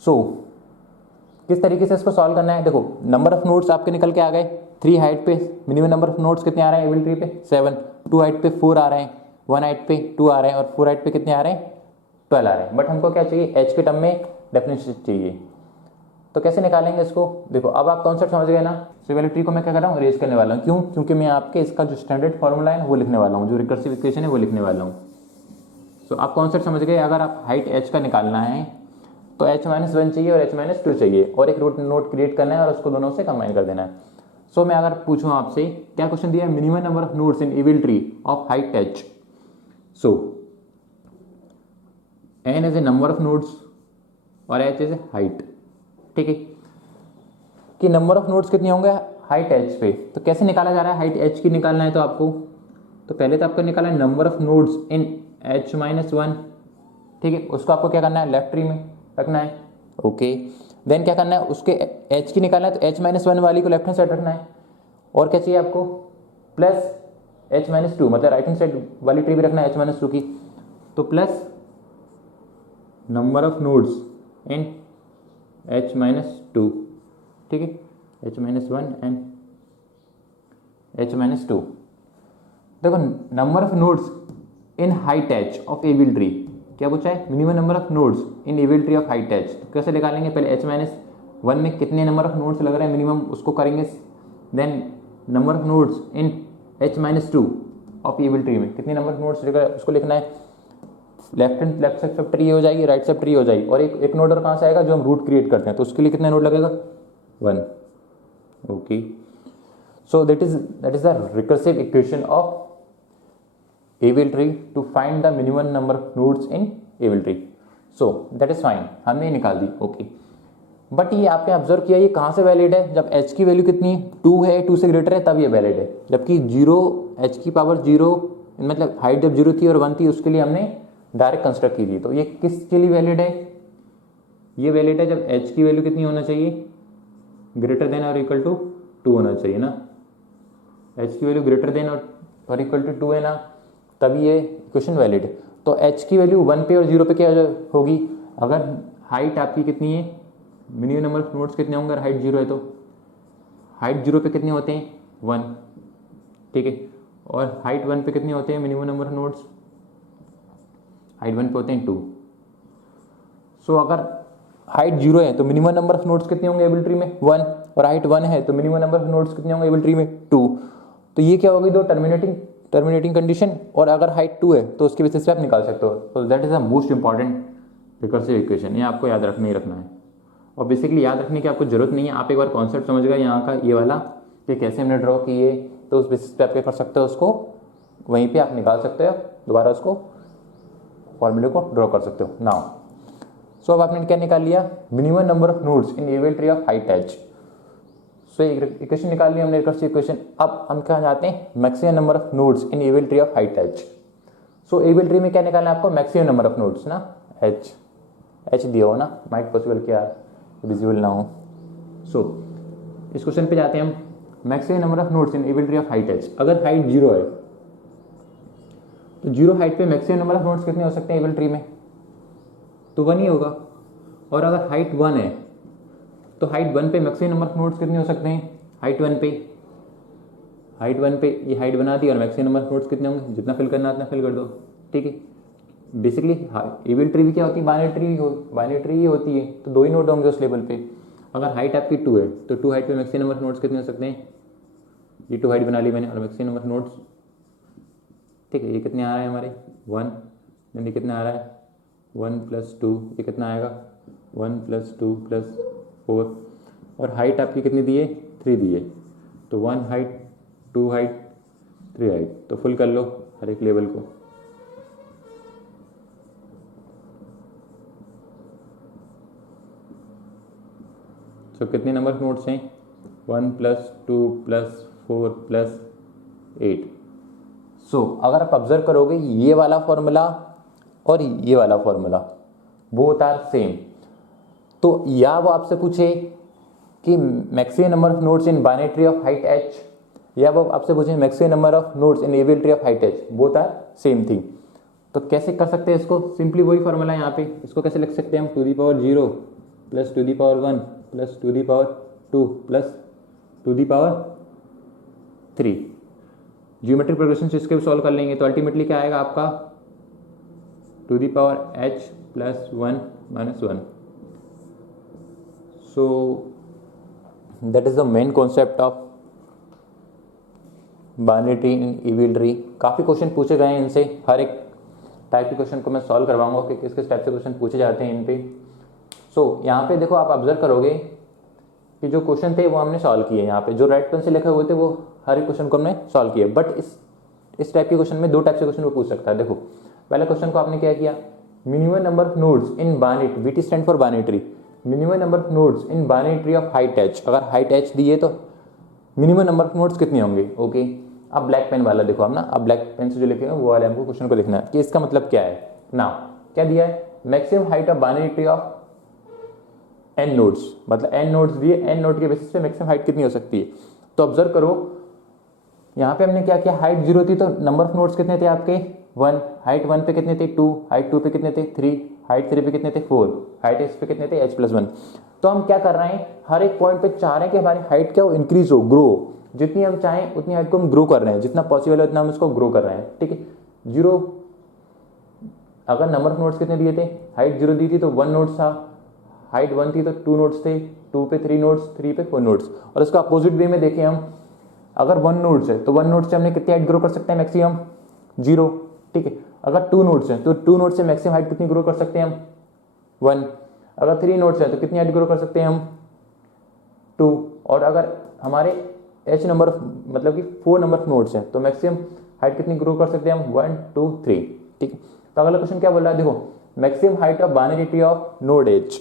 सो किस तरीके से इसको सॉल्व करना है, देखो नंबर ऑफ नोड्स आपके निकल के आ गए, 3 हाइट पे मिनिमम नंबर ऑफ नोड्स कितने आ रहे हैं एवीएल ट्री पे, 7, 2 हाइट पे 4 आ रहे हैं, 1 हाइट पे 2 आ रहे हैं, और 4 हाइट पे कितने आ रहे हैं, 12 आ रहे हैं। बट हमको क्या चाहिए, एच के टर्म में डेफिनेशन चाहिए। तो कैसे निकालेंगे इसको, देखो अब आप कॉन्सेप्ट समझ गए ना। सो ये वाली ट्री को मैं क्या कर रहा हूँ, अरेंज करने वाला हूँ। क्यों, क्योंकि मैं आपके इसका जो स्टैंडर्ड फॉर्मूला है वो लिखने वाला हूँ, जो रिकर्सिव इक्वेशन है वो लिखने वाला हूँ। सो आप कॉन्सेप्ट समझ गए। अगर आप हाइट h का निकालना है तो h-1 चाहिए और h-2 चाहिए, और एक रूट नोट क्रिएट करना है और उसको दोनों से कंबाइन कर देना है। सो मैं अगर पूछूं आपसे, क्या क्वेश्चन दिया है, minimum number of nodes in AVL tree of height h। So n is a number of nodes और h इज ए हाइट। ठीक है, कि नंबर ऑफ नोड्स कितने होंगे हाइट h पे, तो कैसे निकाला जा रहा है, हाइट h की निकालना है तो आपको, तो पहले तो आपको निकालना है number of nodes in h-1। ठीक है, उसको आपको क्या करना है, लेफ्ट ट्री में रखना है। ओके, देन क्या करना है, उसके h की निकालना है तो h-1 वाली को लेफ्ट हैंड साइड रखना है, और क्या चाहिए आपको, प्लस h-2, मतलब राइट हैंड साइड वाली ट्री भी रखना है h-2 की, तो plus number of nodes in h-2। ठीक है, h-1 एंड h-2। देखो number of nodes in height h of AVL tree, क्या पूछा है, minimum number of nodes in AVL tree of height h। तो कैसे निकालेंगे, पहले h-1 में कितने नंबर ऑफ नोड्स लग रहे हैं मिनिमम, उसको करेंगे। Then number of nodes in h-2 of AVL tree में कितने नंबर ऑफ नोड्स उसको लिखना है। लेफ्ट साइड सब ट्री हो जाएगी, राइट साइड ट्री हो जाएगी, और एक नोड और कहाँ से आएगा, जो हम रूट क्रिएट करते हैं, तो उसके लिए कितना नोड लगेगा, 1। Okay, so that is the recursive equation of AVL tree to find the minimum number of nodes in AVL tree. So that is fine, हमने निकाल दी। ओके, बट ये आपने ऑब्जर्व किया, ये कहाँ से वैलिड है, जब h की वैल्यू कितनी है, 2 है, 2 से ग्रेटर है तब ये वैलिड है। जबकि 0 h की पावर 0, मतलब हाइट जब 0 थी और 1 थी, उसके लिए हमने डायरेक्ट कंस्ट्रक्ट की थी। तो ये किसके लिए वैलिड है, ये वैलिड है जब h की वैल्यू कितनी होना चाहिए, ग्रेटर देन और इक्वल टू 2 होना चाहिए ना। h की वैल्यू ग्रेटर देन और इक्वल टू 2 है ना, तभी ये इक्वेशन वैलिड है। तो h की वैल्यू 1 पे और 0 पे क्या होगी, अगर हाइट आपकी कितनी है, मिनिमम नंबर ऑफ नोड्स कितने होंगे, हाइट 0 है तो हाइट 0 पे कितने होते हैं, 1। ठीक है, और हाइट 1 पे कितने होते हैं minimum number of nodes, height 1 पे होते हैं 2। सो अगर हाइट 0 है तो मिनिमम नंबर ऑफ नोड्स कितने होंगे एबल ट्री में, 1, और हाइट 1 है तो मिनिमम नंबर ऑफ नोड्स कितने होंगे एबल ट्री में, 2। तो ये क्या होगी, दो टर्मिनेटिंग कंडीशन, और अगर हाइट 2 है तो उसके बेसिस पे आप निकाल सकते हो। तो that is the most important recursive equation, ये आपको याद रखना ही रखना है। और बेसिकली याद रखने की आपको जरूरत नहीं है, आप एक बार कॉन्सेप्ट समझ गए यहाँ का, ये वाला कि कैसे हमने ड्रॉ किए, तो उस बेसिस पे आप क्या कर सकते हो, उसको वहीं पे आप निकाल सकते हो, दोबारा उसको फॉर्मूले को ड्रॉ कर सकते हो। नाउ सो अब आपने क्या निकाल लिया, minimum number of nodes in AVL tree of height h। So equation निकाल लिया हमने, रिकर्सिव इक्वेशन। अब हम क्या चाहते हैं, maximum number of nodes in AVL tree of height h। So able tree में क्या निकालना है आपको, मैक्सिमम नंबर ऑफ नोड्स ना, h दिया हो ना, माइट पॉसिबल क्या विजिबल ना हो। सो इस क्वेश्चन पे जाते हैं हम, maximum number of nodes in AVL tree of height h। अगर हाइट 0 है तो 0 हाइट पे मैक्सिमम नंबर ऑफ नोड्स कितने हो सकते हैं एबल ट्री में, तो 1 ही होगा। और अगर हाइट 1 है तो हाइट 1 पे मैक्सिमम नंबर ऑफ नोड्स कितने हो सकते हैं, हाइट 1 पे ये हाइट बना दी, और मैक्सिमम नंबर ऑफ नोड्स कितने होंगे, जितना फिल करना उतना फिल कर दो। ठीक है, बेसिकली एबल ट्री भी क्या होती है, बाइनरी ट्री ही होती है, तो 2 ही नोड होंगे उस लेवल पे। अगर हाइट आपकी 2 है तो 2 हाइट पे मैक्सिमम नंबर ऑफ नोड्स कितने हो सकते हैं, ये 2 हाइट बना ली मैंने, और मैक्सिमम नंबर ऑफ नोड्स, ठीक है, ये कितने आ रहे हैं हमारे 1, यानी कितना आ रहा है 1 + 2, ये कितना आएगा 1 + 2 + 4, और हाइट आपकी कितनी दी है, 3 दी है, तो 1 हाइट 2 हाइट 3 हाइट, तो फुल कर लो हर एक लेवल को। तो कितने नंबर ऑफ नोड्स हैं, 1 + 2 + 4 + 8। सो अगर आप ऑब्जर्व करोगे, ये वाला फॉर्मूला और ये वाला फॉर्मूला बोथ आर सेम। तो या वो आपसे पूछे कि maximum number of nodes in binary tree of height h, या वो आपसे पूछे maximum number of nodes in AVL tree of height h, both are same thing. तो कैसे कर सकते हैं इसको, सिंपली वही फॉर्मूला है यहाँ पे, इसको कैसे लिख सकते हैं हम, 2 the power 0 + 2 the power 1 + 2 the power 2 + 2 the power 3। Geometric progression से इसके भी सॉल्व कर लेंगे, तो अल्टीमेटली क्या आएगा आपका 2 the power h + 1 - 1। So that is the main concept of binary tree in AVL tree. काफ़ी क्वेश्चन पूछे गए हैं इनसे, हर एक टाइप के क्वेश्चन को मैं सॉल्व करवाऊंगा कि किस किस टाइप से क्वेश्चन पूछे जाते हैं इन पे। सो यहाँ पे देखो आप ऑब्जर्व करोगे कि जो क्वेश्चन थे वो हमने सॉल्व किए। यहाँ पे जो रेड पेन से लिखे हुए थे वो हर एक क्वेश्चन को हमने सॉल्व किया। बट इस टाइप के क्वेश्चन में दो टाइप से क्वेश्चन वो पूछ सकता है। देखो पहले क्वेश्चन को आपने क्या किया, minimum number of nodes in binary tree, VT stand for binary tree, minimum number of nodes in binary tree of height h। अगर हाइट h दी है तो मिनिमम नंबर ऑफ नोड्स कितने होंगे। ओके, अब ब्लैक पेन वाला देखो हम ना, अब ब्लैक पेन से जो लिखेंगे वो वाले हमको क्वेश्चन को लिखना है कि इसका मतलब क्या है ना। क्या दिया है, maximum height of binary tree of n nodes, मतलब n नोड्स दिए, n नोड के बेसिस पे मैक्सिमम हाइट कितनी हो सकती है। तो ऑब्जर्व करो यहाँ पे हमने क्या किया, हाइट 0 थी तो नंबर ऑफ नोड्स कितने थे आपके 1, हाइट 1 पे कितने थे 2, हाइट 2 पे कितने थे 3, हाइट 3 पे कितने थे 4, हाइट x पे कितने थे h+1। तो हम क्या कर रहे हैं, हर एक पॉइंट पे चाह रहे हैं कि हमारी हाइट क्या हो, इंक्रीज हो, ग्रो हो। जितनी हम चाहें उतनी हाइट को हम ग्रो कर रहे हैं, जितना पॉसिबल है उतना हम उसको ग्रो कर रहे हैं। ठीक है, 0 अगर नंबर ऑफ नोड्स कितने दिए थे, हाइट 0 दी थी तो 1 नोड्स था, हाइट 1 थी तो 2 नोड्स थे, 2 पे 3 नोड्स, 3 पे 4 नोड्स। और इसका अपोजिट वे में देखें हम, अगर 1 नोड्स है तो 1 नोड से हमने कितनी हाइट ग्रो कर सकते हैं मैक्सिमम 0। ठीक है, अगर 2 नोड्स हैं तो 2 नोड से मैक्सिमम हाइट कितनी ग्रो कर सकते हैं हम 1। अगर 3 नोड्स हैं तो कितनी हाइट ग्रो कर सकते हैं हम 2। और अगर हमारे h नंबर मतलब कि 4 नंबर ऑफ नोड्स हैं तो मैक्सिमम हाइट कितनी ग्रो कर सकते हैं हम 1 2 3। ठीक है, तो अगला क्वेश्चन क्या बोल रहा है, देखो maximum height of binary tree of node h,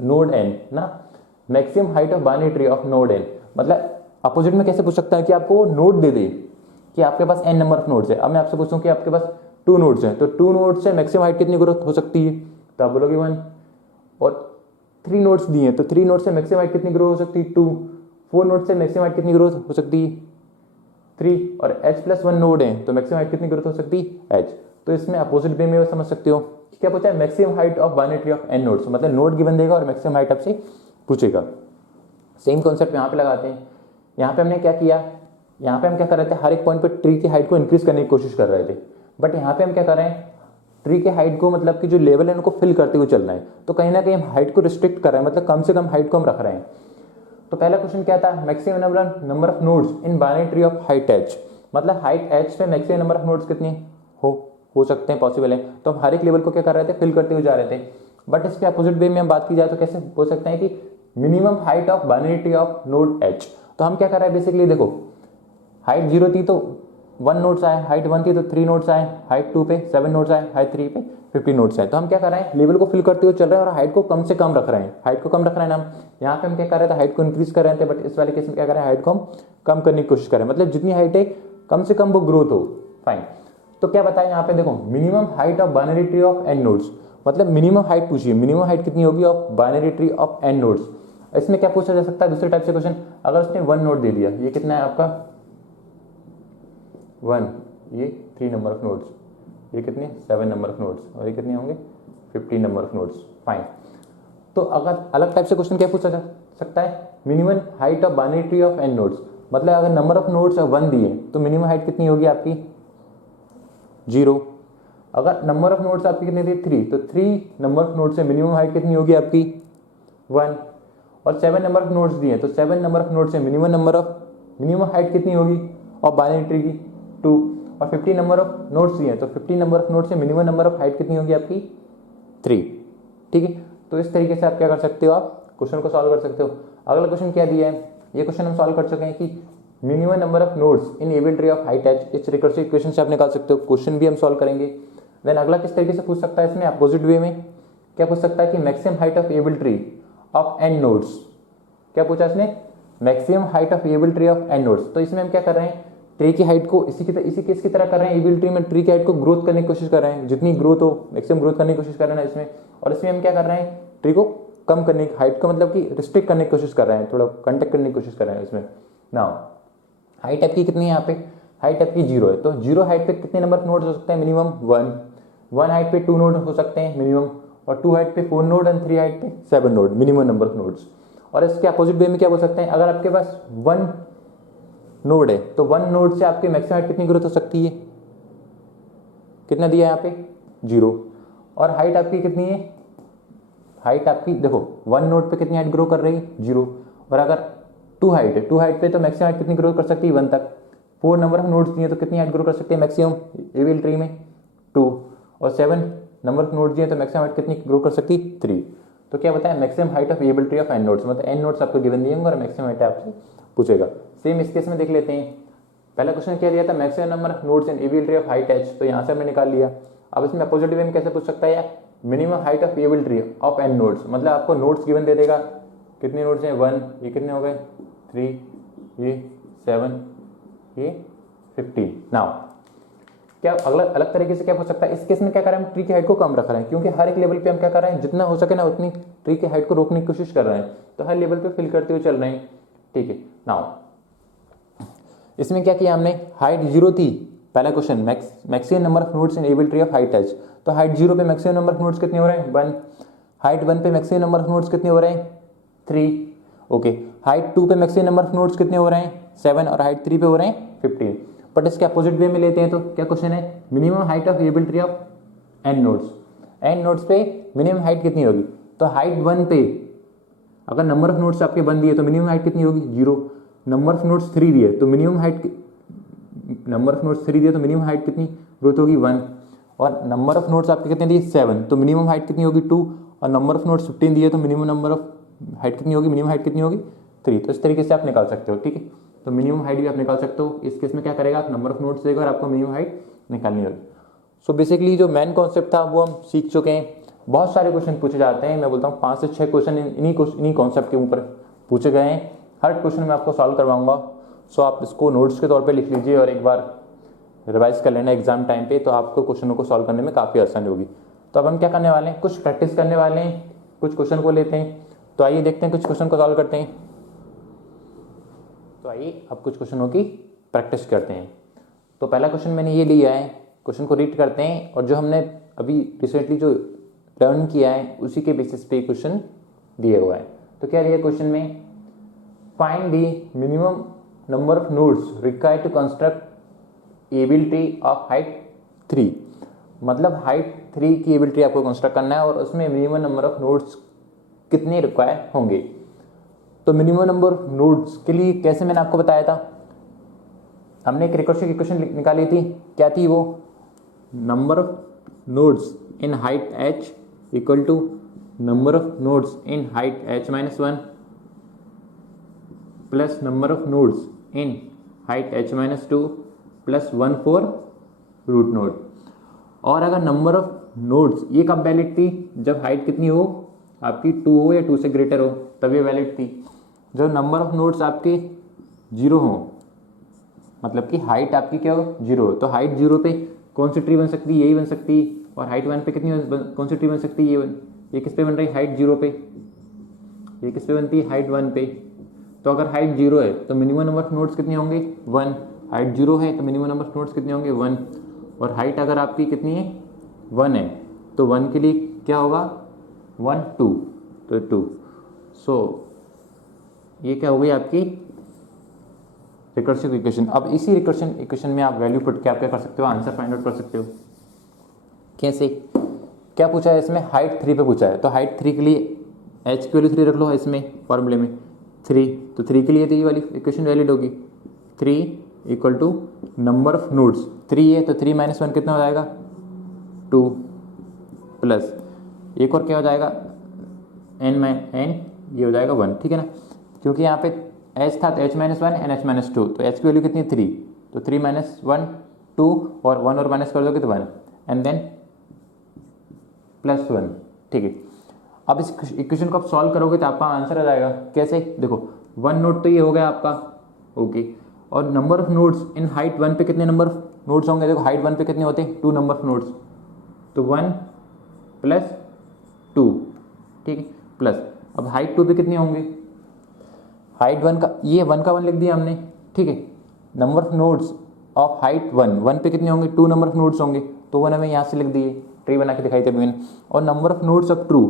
node n ना, maximum height of binary tree of node n। मतलब अपोजिट में कैसे पूछ सकता है कि आपको नोड दे दे कि आपके पास n नंबर ऑफ नोड्स है। अब मैं आपसे पूछूं कि आपके पास 2 नोड्स हैं तो 2 नोड्स से मैक्सिमम हाइट कितनी ग्रोथ हो सकती है, तो आप बोलोगे 1। और 3 नोड्स दिए हैं तो 3 नोड्स से मैक्सिमम हाइट कितनी ग्रो हो सकती है 2। 4 नोड से मैक्सिमम हाइट कितनी ग्रोथ हो सकती है 3। और h+1 नोड है तो मैक्सिमम हाइट कितनी ग्रोथ हो सकती है h। तो इसमें अपोजिट वे में समझ सकते हो क्या पूछा है, maximum height of binary tree of n nodes, मतलब नोड गिवन देगा और मैक्सिमम हाइट आपसे पूछेगा। सेम कॉन्सेप्ट यहाँ पे लगाते हैं। यहाँ पे हमने क्या किया, यहाँ पे हम क्या कर रहे थे, हर एक पॉइंट पे ट्री की हाइट को इंक्रीज करने की कोशिश कर रहे थे। बट यहाँ पे हम क्या कर रहे हैं, ट्री के हाइट को मतलब कि जो लेवल है उनको फिल करते हुए चल रहे हैं। तो कहीं ना कहीं हम हाइट को रिस्ट्रिक्ट कर रहे हैं, मतलब कम से कम हाइट को हम रख रहे हैं। तो पहला क्वेश्चन क्या था, maximum number of nodes in binary tree of height h, मतलब हाइट h पे मैक्सिमम नंबर ऑफ नोड्स कितने हो सकते हैं, पॉसिबल है। तो हम हर एक लेवल को क्या कर रहे थे, फिल करते हुए जा रहे थे। बट इसके अपोजिट वे में हम बात की जाए तो कैसे बोल सकते हैं कि minimum height of binary tree of node h। तो हम क्या कर रहे हैं बेसिकली, देखो हाइट 0 थी तो 1 नोड्स आए, हाइट 1 थी तो 3 नोड्स आए, हाइट 2 पे 7 नोड्स आए, हाइट 3 पे 50 नोड्स आए। तो हम क्या कर रहे हैं, लेवल को फिल करते हुए चल रहे हैं और हाइट को कम से कम रख रहे हैं। हाइट को कम रख रहे हैं ना हम, यहाँ पे हम क्या कर रहे थे, हाइट को इंक्रीज कर रहे थे। बट इस वाले केस में क्या कर रहे हैं, हाइट को हम कम करने की कोशिश कर रहे हैं, मतलब जितनी हाइट है कम से कम वो ग्रोथ हो। फाइन, तो क्या बताया यहाँ पे, देखो minimum height of binary tree of n nodes, मतलब मिनिमम हाइट पूछिए, मिनिमम हाइट कितनी होगी of binary tree of n nodes. इसमें क्या पूछा जा सकता है, दूसरे टाइप से क्वेश्चन, अगर उसने 1 नोड दे दिया, ये कितना है आपका 1, ये 3 नंबर ऑफ नोड्स, ये कितने 7 नंबर ऑफ नोड्स, और ये कितने होंगे 15 नंबर ऑफ नोड्स। फाइन, तो अगर अलग टाइप से क्वेश्चन क्या पूछा जा सकता है, minimum height of binary tree of n nodes, मतलब अगर नंबर ऑफ नोड्स 1 दिए तो मिनिमम हाइट कितनी होगी आपकी 0। अगर नंबर ऑफ नोड्स आपकी कितने थे 3, तो 3 नंबर ऑफ नोड्स से मिनिमम हाइट कितनी होगी आपकी 1। और 7 नंबर ऑफ नोड्स दिए तो 7 नंबर ऑफ नोड्स से मिनिमम हाइट कितनी होगी और बाइनरी ट्री की 2। और 50 नंबर ऑफ नोड्स दिए तो 50 नंबर ऑफ नोड्स से मिनिमम नंबर ऑफ हाइट कितनी होगी आपकी 3। ठीक है, तो इस तरीके से आप क्या कर सकते हो, आप क्वेश्चन को सॉल्व कर सकते हो। अगला क्वेश्चन क्या दिया है, ये क्वेश्चन हम सॉल्व कर चुके हैं कि minimum number of nodes in AVL tree of height h, इस रिकर्सिव इक्वेशन से आप निकाल सकते हो। क्वेश्चन भी हम सॉल्व करेंगे। देन अगला किस तरीके से पूछ सकता है, इसमें अपोजिट वे में क्या पूछ सकता है कि maximum height of AVL tree of n nodes, क्या पूछा इसने, maximum height of AVL tree of n nodes. तो इसमें हम क्या कर रहे हैं, ट्री की हाइट को इसी केस की तरह कर रहे हैं, एबल ट्री में ट्री की हाइट को ग्रोथ करने की कोशिश कर रहे हैं, जितनी ग्रोथ हो मैक्सिमम ग्रोथ करने की कोशिश कर रहे हैं इसमें। और इसमें हम क्या कर रहे हैं, ट्री को कम करने की, हाइट को मतलब कि रिस्ट्रिक्ट करने की कोशिश कर रहे हैं, थोड़ा कंटेक्ट करने की कोशिश कर रहे हैं इसमें ना। हाइट आपकी कितनी है, यहाँ पे हाइट आपकी 0 है, तो 0 हाइट पे कितने नंबर नोड्स हो सकते हैं, मिनिमम 1 हाइट पे 2 नोड हो सकते हैं मिनिमम, और 2 हाइट पे 4 नोड, एंड 3 हाइट पे 7 node, minimum number of nodes. और इसके अपोजिट वे में क्या बोल सकते हैं, अगर आपके पास 1 नोड है तो 1 नोड से आपके मैक्सिमम हाइट कितनी ग्रोथ हो सकती है, कितना दिया है यहाँ पे 0। और हाइट आपकी कितनी है, हाइट आपकी देखो 1 नोड पे कितनी हाइट ग्रो कर रही है 0, और अगर 2 हाइट है, 2 हाइट पे तो मैक्सिमम हाइट कितनी ग्रो कर सकती है 1 तक। 4 नंबर ऑफ नोड्स दिए तो कितनी हाइट ग्रो कर सकती है मैक्सिमम एबीएल ट्री में 2, और 7 नंबर ऑफ नोड्स दिए तो मैक्सिमम हाइट कितनी ग्रो कर सकती है 3। तो क्या बताया maximum height of ABL tree of n nodes, मतलब n नोड्स आपको गिवन दिए होंगे और मैक्सिमम हाइट आपसे पूछेगा। सेम इस केस में देख लेते हैं। पहला क्वेश्चन क्या दिया था maximum number of nodes in ABL tree of height h, तो यहाँ से हमने निकाल लिया। अब इसमें अपोजिट वे में कैसे पूछ सकता है minimum height of ABL tree of n nodes, मतलब आपको नोड्स गिवन दे देगा कितने नोड्स हैं 1, ये कितने हो गए 3, ये 7, ये 15। नाउ क्या अगला अलग तरीके से क्या हो सकता है, इस केस में क्या कर रहे हैं हम ट्री की हाइट को कम रख रहे हैं, क्योंकि हर एक लेवल पे हम क्या कर रहे हैं जितना हो सके ना उतनी ट्री की हाइट को रोकने की कोशिश कर रहे हैं, तो हर लेवल पे फिल करते हुए चल रहे हैं। ठीक है, नाउ इसमें क्या किया हमने, हाइट 0 थी, पहला question maximum number of nodes in ABL tree of height h, तो हाइट 0 पे मैक्सिमम नंबर ऑफ नोड्स कितने हो रहे हैं 1, हाइट 1 पे मैक्सिमम नंबर ऑफ नोड्स कितने हो रहे हैं 3, ओके, हाइट 2 पे मैक्सिमम नंबर ऑफ नोड्स कितने हो रहे हैं 7, और हाइट 3 पे हो रहे हैं 15। बट इसके अपोजिट वे में लेते हैं तो क्या क्वेश्चन है minimum height of ABL tree of n nodes, n nodes पे मिनिमम हाइट कितनी होगी, तो हाइट 1 पे अगर नंबर ऑफ नोड्स आपके 1 दिए तो मिनिमम हाइट कितनी होगी 0, नंबर ऑफ नोड्स 3 दिए तो मिनिमम हाइट कितनी ग्रोथ होगी 1, और नंबर ऑफ नोड्स आपके कितने दिए 7, तो मिनिमम हाइट कितनी होगी 2, और नंबर ऑफ नोड्स 15 दिए तो मिनिमम नंबर ऑफ हाइट कितनी होगी 3। तो इस तरीके से आप निकाल सकते हो। ठीक है, तो मिनिमम हाइट भी आप निकाल सकते हो। इस केस में क्या करेगा आप नंबर ऑफ नोड्स देगा और आपको मिनिमम हाइट निकालनी होगी। सो बेसिकली जो मेन कॉन्सेप्ट था वो हम सीख चुके हैं। बहुत सारे क्वेश्चन पूछे जाते हैं, मैं बोलता हूँ 5 से 6 क्वेश्चन इन्हीं कॉन्सेप्ट के ऊपर पूछे गए हैं। हर क्वेश्चन मैं आपको सॉल्व करवाऊंगा। सो आप इसको नोट्स के तौर पे लिख लीजिए और एक बार रिवाइज कर लेना एग्जाम टाइम पे, तो आपको क्वेश्चनों को सॉल्व करने में काफ़ी आसानी होगी। तो अब हम क्या करने वाले हैं, कुछ प्रैक्टिस करने वाले हैं, कुछ क्वेश्चन को लेते हैं। तो आइए देखते हैं कुछ क्वेश्चन को सॉल्व करते हैं। तो आइए अब कुछ क्वेश्चनों की प्रैक्टिस करते हैं। तो पहला क्वेश्चन मैंने ये लिया है, क्वेश्चन को रीड करते हैं और जो हमने अभी रिसेंटली जो लर्न किया है उसी के बेसिस पे क्वेश्चन दिए हुआ है। तो क्या दिया क्वेश्चन में, find the minimum number of nodes required to construct AVL tree of height 3, मतलब हाइट 3 की एबीएल ट्री आपको कंस्ट्रक्ट करना है और उसमें मिनिमम नंबर ऑफ नोड्स कितने रिक्वायर होंगे। तो मिनिमम नंबर ऑफ नोड्स के लिए कैसे मैंने आपको बताया था, हमने एक रिकर्सिव इक्वेशन निकाली थी, क्या थी वो, number of nodes in height h equal to number of nodes in height h-1 plus number of nodes in height h-2 plus 1 for root node. और अगर नंबर ऑफ नोड्स ये कब वैलिड थी, जब हाइट कितनी हो आपकी 2 हो या 2 से ग्रेटर हो तब ये वैलिड थी। जब नंबर ऑफ नोड्स आपके 0 हो, मतलब कि हाइट आपकी क्या हो 0 हो, तो हाइट 0 पे कौन सी ट्री बन सकती है, यही बन सकती है। और हाइट 1 पे कौन सी ट्री बन सकती है, ये किस पे बन रही है हाइट 0 पे, ये किस पे बनती है हाइट 1 पे। तो अगर हाइट 0 है तो मिनिमम नंबर ऑफ नोड्स कितने होंगे 1, हाइट 0 है तो मिनिमम नंबर ऑफ नोड्स कितने होंगे 1, और हाइट अगर आपकी कितनी है 1 है तो 1 के लिए क्या होगा 1 2, तो 2। सो ये क्या हो गई आपकी रिकर्सिव इक्वेशन। अब इसी रिकर्सिव इक्वेशन में आप वैल्यू पुट के आप क्या कर सकते हो, आंसर फाइंड आउट कर सकते हो। कैसे, क्या पूछा है इसमें, हाइट 3 पे पूछा है, तो हाइट 3 के लिए h की वैल्यू 3 रख लो इसमें फॉर्मूले में 3, तो 3 के लिए तो ये वाली इक्वेशन वैलिड होगी। 3 equal to number of nodes 3 है तो 3 - 1 कितना हो जाएगा 2, प्लस एक और क्या हो जाएगा n ये हो जाएगा 1, ठीक है ना, क्योंकि यहाँ पे h था तो h-1 एंड h-2, तो h की वैल्यू कितनी 3, तो 3 - 1 2 और 1 और माइनस कर दोगे तो 1 एंड देन प्लस 1, ठीक है। अब इस इक्वेशन को आप सॉल्व करोगे तो आपका आंसर आ जाएगा। कैसे, देखो 1 नोड तो ये हो गया आपका, ओके, और number of nodes in height 1 पे कितने नंबर ऑफ नोड्स होंगे, देखो हाइट 1 पे कितने होते हैं 2 नंबर ऑफ नोड्स, तो 1 प्लस 2, ठीक है, प्लस अब हाइट 2 पे कितने होंगे, हाइट 1 का ये 1 का 1 लिख दिया हमने, ठीक है। Number of nodes of height 1 पे कितने होंगे 2 नंबर ऑफ नोड्स होंगे, तो 1 हमें यहाँ से लिख दिए, ट्री बना के दिखाई थे मैंने। और number of nodes of true,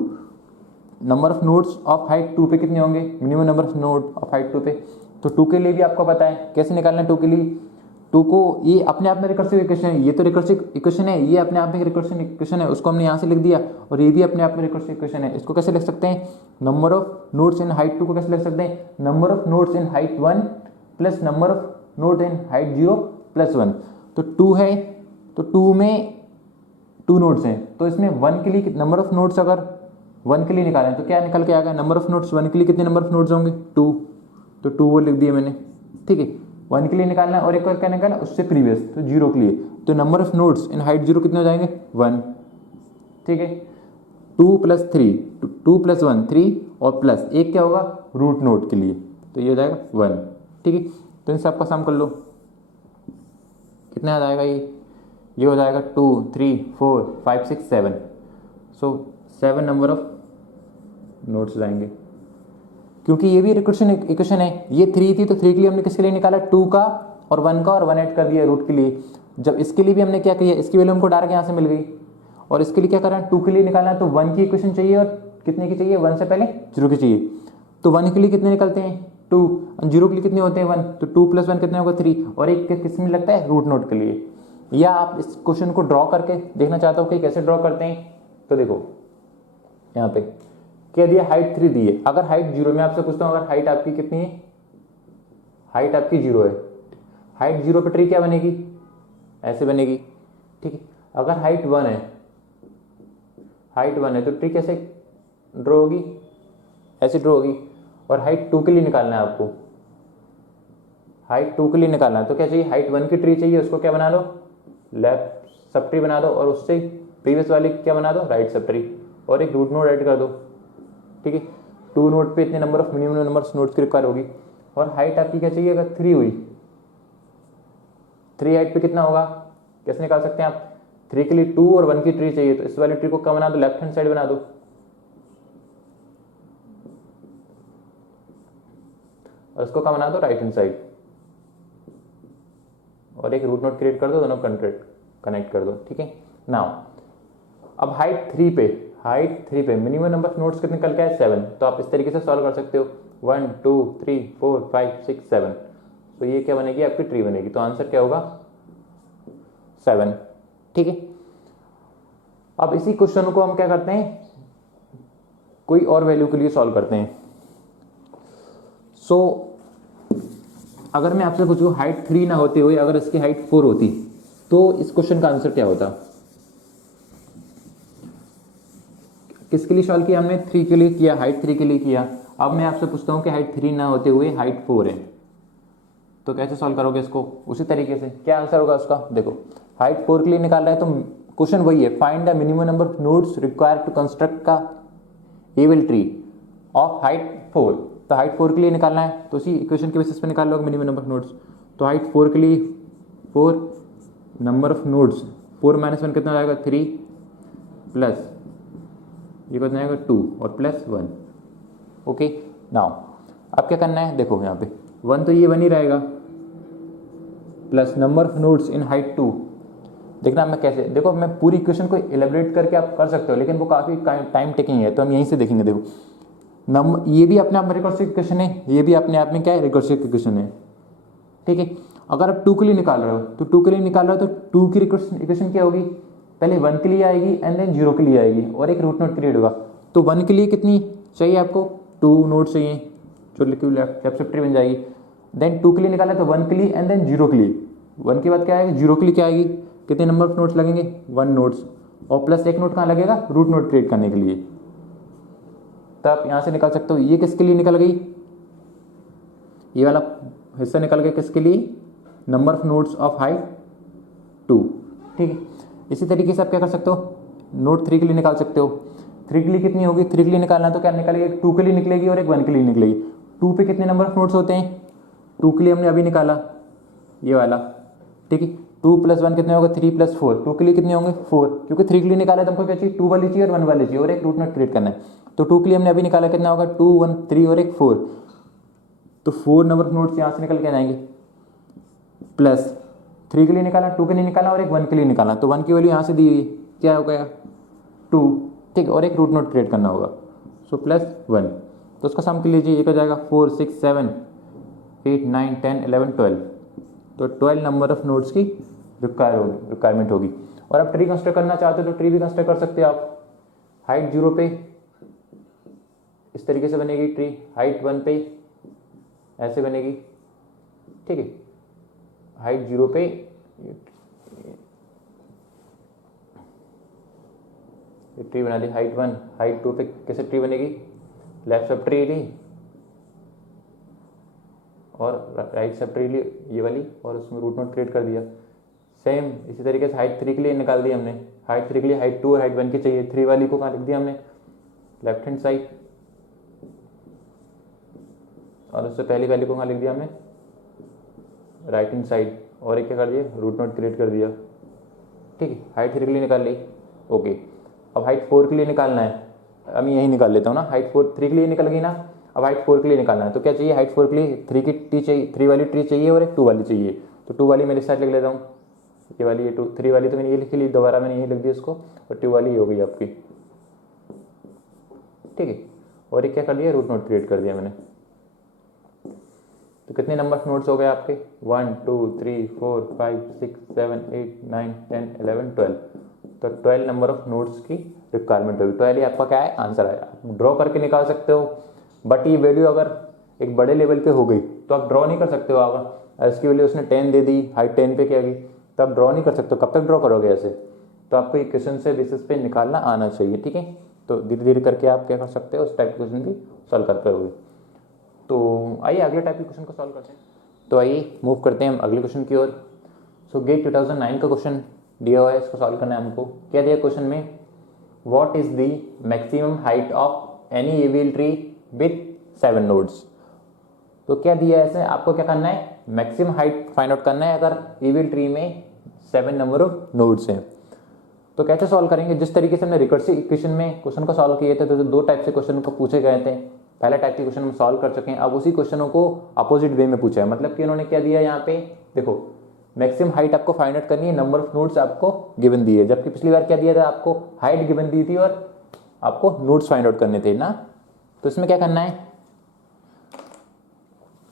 number of nodes of height 2 पे कितने होंगे, minimum number of node of height 2 पे, तो 2 के लिए भी आपको पता है कैसे निकालना है 2 के लिए, टू को ये अपने आप में रिकर्सिव इक्वेशन है, ये तो रिकर्सिव इक्वेशन है, ये अपने आप में रिकर्सिव इक्वेशन है, उसको हमने यहाँ से लिख दिया, और ये भी अपने आप में रिकर्सिव इक्वेशन है। इसको कैसे लिख सकते हैं, number of nodes in height 2 को कैसे लिख सकते हैं, number of nodes in height 1 plus number of node in height 0 plus 1। तो 2 है, तो 2 में 2 नोड्स हैं, तो इसमें 1 के लिए नंबर ऑफ नोड्स अगर 1 के लिए निकालें तो क्या निकल के आएगा, नंबर ऑफ नोड्स 1 के लिए कितने नंबर ऑफ नोड्स होंगे, 2, तो 2 वो लिख दिए मैंने, ठीक है। 1 के लिए निकालना है और एक और क्या निकालना उससे प्रीवियस, तो 0 के लिए, तो number of nodes in height 0 कितने हो जाएंगे, 1, ठीक है। 2 प्लस 3, 2 प्लस 1 3, और प्लस एक क्या होगा रूट नोड के लिए, तो ये हो जाएगा 1, ठीक है। तो इन सब का सम कर लो, कितना आ जाएगा, ये हो जाएगा 2 3 4 5 6 7, सो 7 नंबर ऑफ नोड्स जाएंगे, क्योंकि ये भी रिकर्शन इक्वेशन है। ये 3 थी तो 3 के लिए हमने किसके लिए निकाला, 2 का और 1 का, और 1 ऐड कर दिया रूट के लिए। जब इसके लिए भी हमने क्या किया, इसकी वैल्यू हमको डायरेक्ट यहाँ से मिल गई, और इसके लिए क्या करना है, 2 के लिए निकालना है, तो 1 की इक्वेशन चाहिए, और कितने की चाहिए, 1 से पहले 0 की चाहिए। तो 1 के लिए कितने निकलते हैं 2, 0 के लिए कितने होते हैं 1, तो 2 प्लस 1 कितने होगा 3, और एक किस में लगता है रूट नोड के लिए। या आप इस क्वेश्चन को ड्रॉ करके देखना चाहते हो कि कैसे ड्रॉ करते हैं, तो देखो यहाँ पे क्या दिया, हाइट 3 दी है। अगर हाइट 0, मैं आपसे पूछता हूँ अगर हाइट आपकी कितनी है, हाइट आपकी 0 है, हाइट 0 पे ट्री क्या बनेगी, ऐसे बनेगी, ठीक है। अगर हाइट 1 है, हाइट 1 है तो ट्री कैसे ड्रॉ होगी, ऐसे ड्रॉ होगी। और हाइट 2 के लिए निकालना है आपको, हाइट 2 के लिए निकालना है तो क्या चाहिए, हाइट 1 की ट्री चाहिए, उसको क्या बना लो, लेफ्ट सब ट्री बना दो, और उससे प्रीवियस वाले क्या बना दो, राइट सब ट्री, और एक रूट नोड ऐड कर दो, ठीक है। 2 नोड पे इतने number of minimum number nodes की रिक्वायर होगी। और हाइट आपकी क्या चाहिए, अगर 3 हुई, 3 हाइट पे कितना होगा, कैसे निकाल सकते हैं आप, 3 के लिए 2 और 1 की ट्री चाहिए, तो इस वाली ट्री को क्या बना दो, लेफ्ट हैंड साइड बना दो, और इसको क्या बना दो, राइट हैंड साइड, और एक रूट नोड क्रिएट कर दो, दोनों कनेक्ट कर दो, ठीक है। नाउ अब हाइट 3 पे मिनिमम नंबर ऑफ नोड्स कितने निकल के आए, 7, तो आप इस तरीके से सॉल्व कर सकते हो, 1 2 3 4 5 6 7, तो ये क्या बनेगी, आपकी ट्री बनेगी, तो आंसर क्या होगा 7, ठीक है। अब इसी क्वेश्चन को हम क्या करते हैं, कोई और वैल्यू के लिए सॉल्व करते हैं। सो अगर मैं आपसे पूछूं हाइट 3 ना होते हुए अगर इसकी हाइट 4 होती, तो इस क्वेश्चन का आंसर क्या होता, किसके लिए सॉल्व किया हमने, 3 के लिए किया, हाइट 3 के लिए किया। अब मैं आपसे पूछता हूँ कि हाइट 3 ना होते हुए हाइट 4 है, तो कैसे सॉल्व करोगे इसको, उसी तरीके से क्या आंसर होगा उसका, देखो हाइट 4 के लिए निकाल रहा है तो क्वेश्चन वही है, find the minimum number of nodes required to construct का एबल ट्री ऑफ हाइट 4। तो हाइट 4 के लिए निकालना है, तो उसी इक्वेशन के बेसिस पे निकाल लोगे मिनिमम नंबर ऑफ नोड्स। तो हाइट 4 के लिए 4 नंबर ऑफ नोड्स, 4 - 1 कितना हो जाएगा 3, प्लस ये कितना आएगा 2 और प्लस 1, ओके। नाउ अब क्या करना है, देखो यहाँ पे 1 तो ये 1 ही रहेगा, plus number of nodes in height 2। देखना मैं कैसे, देखो मैं पूरी इक्वेशन को एलेबरेट करके आप कर सकते हो, लेकिन वो काफ़ी टाइम टेकिंग है, तो हम यहीं से देखेंगे। देखो नंबर, ये भी अपने आप में रिकर्सिव इक्वेशन है, ये भी अपने आप में क्या है, रिकर्सिव इक्वेशन है, ठीक है। अगर आप 2 के लिए निकाल रहे हो, तो 2 के लिए निकाल रहे हो तो 2 की इक्वेशन क्या होगी, पहले 1 के लिए आएगी एंड देन 0 के लिए आएगी, और एक रूट नोड क्रिएट होगा। तो 1 के लिए कितनी चाहिए आपको, 2 नोड चाहिए, जो लेफ्ट सब ट्री बन जाएगी। देन 2 के लिए निकाला तो 1 के लिए एंड देन 0 के लिए, 1 के बाद क्या आएगी, 0 के लिए क्या आएगी, कितने नंबर ऑफ नोड्स लगेंगे, 1 नोड्स, और प्लस एक नोड कहाँ लगेगा, रूट नोड क्रिएट करने के लिए। तो आप यहाँ से निकाल सकते हो, ये किसके लिए निकल गई, ये वाला हिस्सा निकल गया किसके लिए, number of nodes of height 2, ठीक है। इसी तरीके से आप क्या कर सकते हो, नोड 3 के लिए निकाल सकते हो। 3 के लिए कितनी होगी, 3 के लिए निकालना तो क्या निकलेगी, 2 के लिए निकलेगी और एक 1 के लिए निकलेगी। 2 पे कितने नंबर ऑफ नोड्स होते हैं, 2 के लिए हमने अभी निकाला ये वाला, ठीक है। 2 + 1 कितने होगा, 3 + 4, 2 के लिए कितने होंगे 4, क्योंकि 3 के लिए निकाला तो हमको क्या चाहिए, 2 वाली चाहिए और 1 वाली चाहिए, और एक रूट नोड क्रिएट करना है। तो 2 के लिए हमने अभी निकाला कितना होगा, 2 1 3 और एक 4, तो 4 नंबर ऑफ नोड्स यहाँ से निकल के आ जाएंगे, प्लस 3 के लिए निकाला, 2 के लिए निकाला और एक 1 के लिए निकाला, तो 1 की वैल्यू यहाँ से दी हुई क्या हो गया 2, ठीक, और एक रूट नोड क्रिएट करना होगा, सो प्लस 1। तो उसका सम कर लीजिए, ये हो जाएगा 4 6 7 8 9 10 11 12, तो 12 नंबर ऑफ नोड्स की रिक्वायरमेंट होगी। और आप ट्री कंस्ट्रक्ट करना चाहते हो तो ट्री भी कंस्ट्रक्ट कर सकते हो आप। हाइट 0 पे इस तरीके से बनेगी ट्री, हाइट 1 पे ऐसे बनेगी, ठीक है। हाइट 0 पे ट्री बना दी, हाइट 1, हाइट 2 पे कैसे ट्री बनेगी, लेफ्ट सब ट्री ली और राइट सब ट्री ली ये वाली, और उसमें रूट नोड क्रिएट कर दिया। सेम इसी तरीके से हाइट 3 के लिए निकाल दी हमने, हाइट 3 के लिए हाइट 2 और हाइट 1 की चाहिए, 3 वाली को कहाँ लिख दिया हमने, लेफ्ट हैंड साइड, और उससे पहली वाली को कहाँ लिख दिया हमने, राइट हैंड साइड, और एक क्या कर दिया, रूट नोड क्रिएट कर दिया, ठीक है। हाइट 3 के लिए निकाल ली, ओके। अब हाइट 4 के लिए निकालना है, अब यही निकाल लेता हूँ ना, हाइट 3 के लिए निकल गई ना। अब हाइट 4 के लिए निकालना है तो क्या चाहिए, हाइट 4 के लिए 3 की ट्री चाहिए, 3 वाली ट्री चाहिए और एक 2 वाली चाहिए। तो 2 वाली मेरे साथ लिख लेता हूँ, ये वाली, ये 3 वाली तो मैंने ये लिखी ली, दोबारा मैंने यही लिख दी उसको, और 2 वाली ये हो गई आपकी, ठीक है। और एक क्या कर दिया, रूट नोड क्रिएट कर दिया मैंने। तो कितने नंबर ऑफ नोड्स हो गए आपके, 1 2 3 4 5 6 7 8 9 10 11 12। तो 12 नंबर ऑफ नोड्स की रिक्वायरमेंट होगी। 12 ही आपका क्या है, आंसर है। आप ड्रॉ करके निकाल सकते हो, बट ये वैल्यू अगर एक बड़े लेवल पे हो गई तो आप ड्रॉ नहीं कर सकते हो। अगर इसकी वैल्यू उसने 10 दे दी, हाइट 10 पे क्या गई, तो आप ड्रॉ नहीं कर सकते हो। कब तक ड्रॉ करोगे ऐसे, तो आपको इक्वेशन से बेसिस पे निकालना आना चाहिए, ठीक है। तो धीरे धीरे करके आप क्या कर सकते हो, उस टाइप के क्वेश्चन भी सॉल्व कर पाओगे। तो आइए अगले टाइप के क्वेश्चन को सॉल्व करते हैं। तो आइए मूव करते हैं हम अगले क्वेश्चन की ओर। सो गेट 2009 का क्वेश्चन दिया हुआ है, इसको सॉल्व करना है हमको। क्या दिया क्वेश्चन में, what is the maximum height of any AVL tree with 7 nodes. तो क्या दिया है ऐसे, आपको क्या करना है, मैक्सिमम हाइट फाइंड आउट करना है अगर एवियल ट्री में 7 नंबर ऑफ नोड्स हैं। तो कैसे सॉल्व करेंगे, जिस तरीके से हमने रिकर्सिव इक्वेशन में क्वेश्चन को सॉल्व किए थे, तो 2 टाइप से क्वेश्चन को पूछे गए थे। पहला टाइप के क्वेश्चन हम सॉल्व कर चुके हैं, अब उसी क्वेश्चनों को अपोजिट वे में पूछा है। मतलब कि उन्होंने क्या दिया यहाँ पे, देखो मैक्सिमम हाइट आपको फाइंड आउट करनी है, नंबर ऑफ नोड्स आपको गिवन दी है, जबकि पिछली बार क्या दिया था, आपको हाइट गिवन दी थी और आपको नोड्स फाइंड आउट करने थे ना। तो इसमें क्या करना है,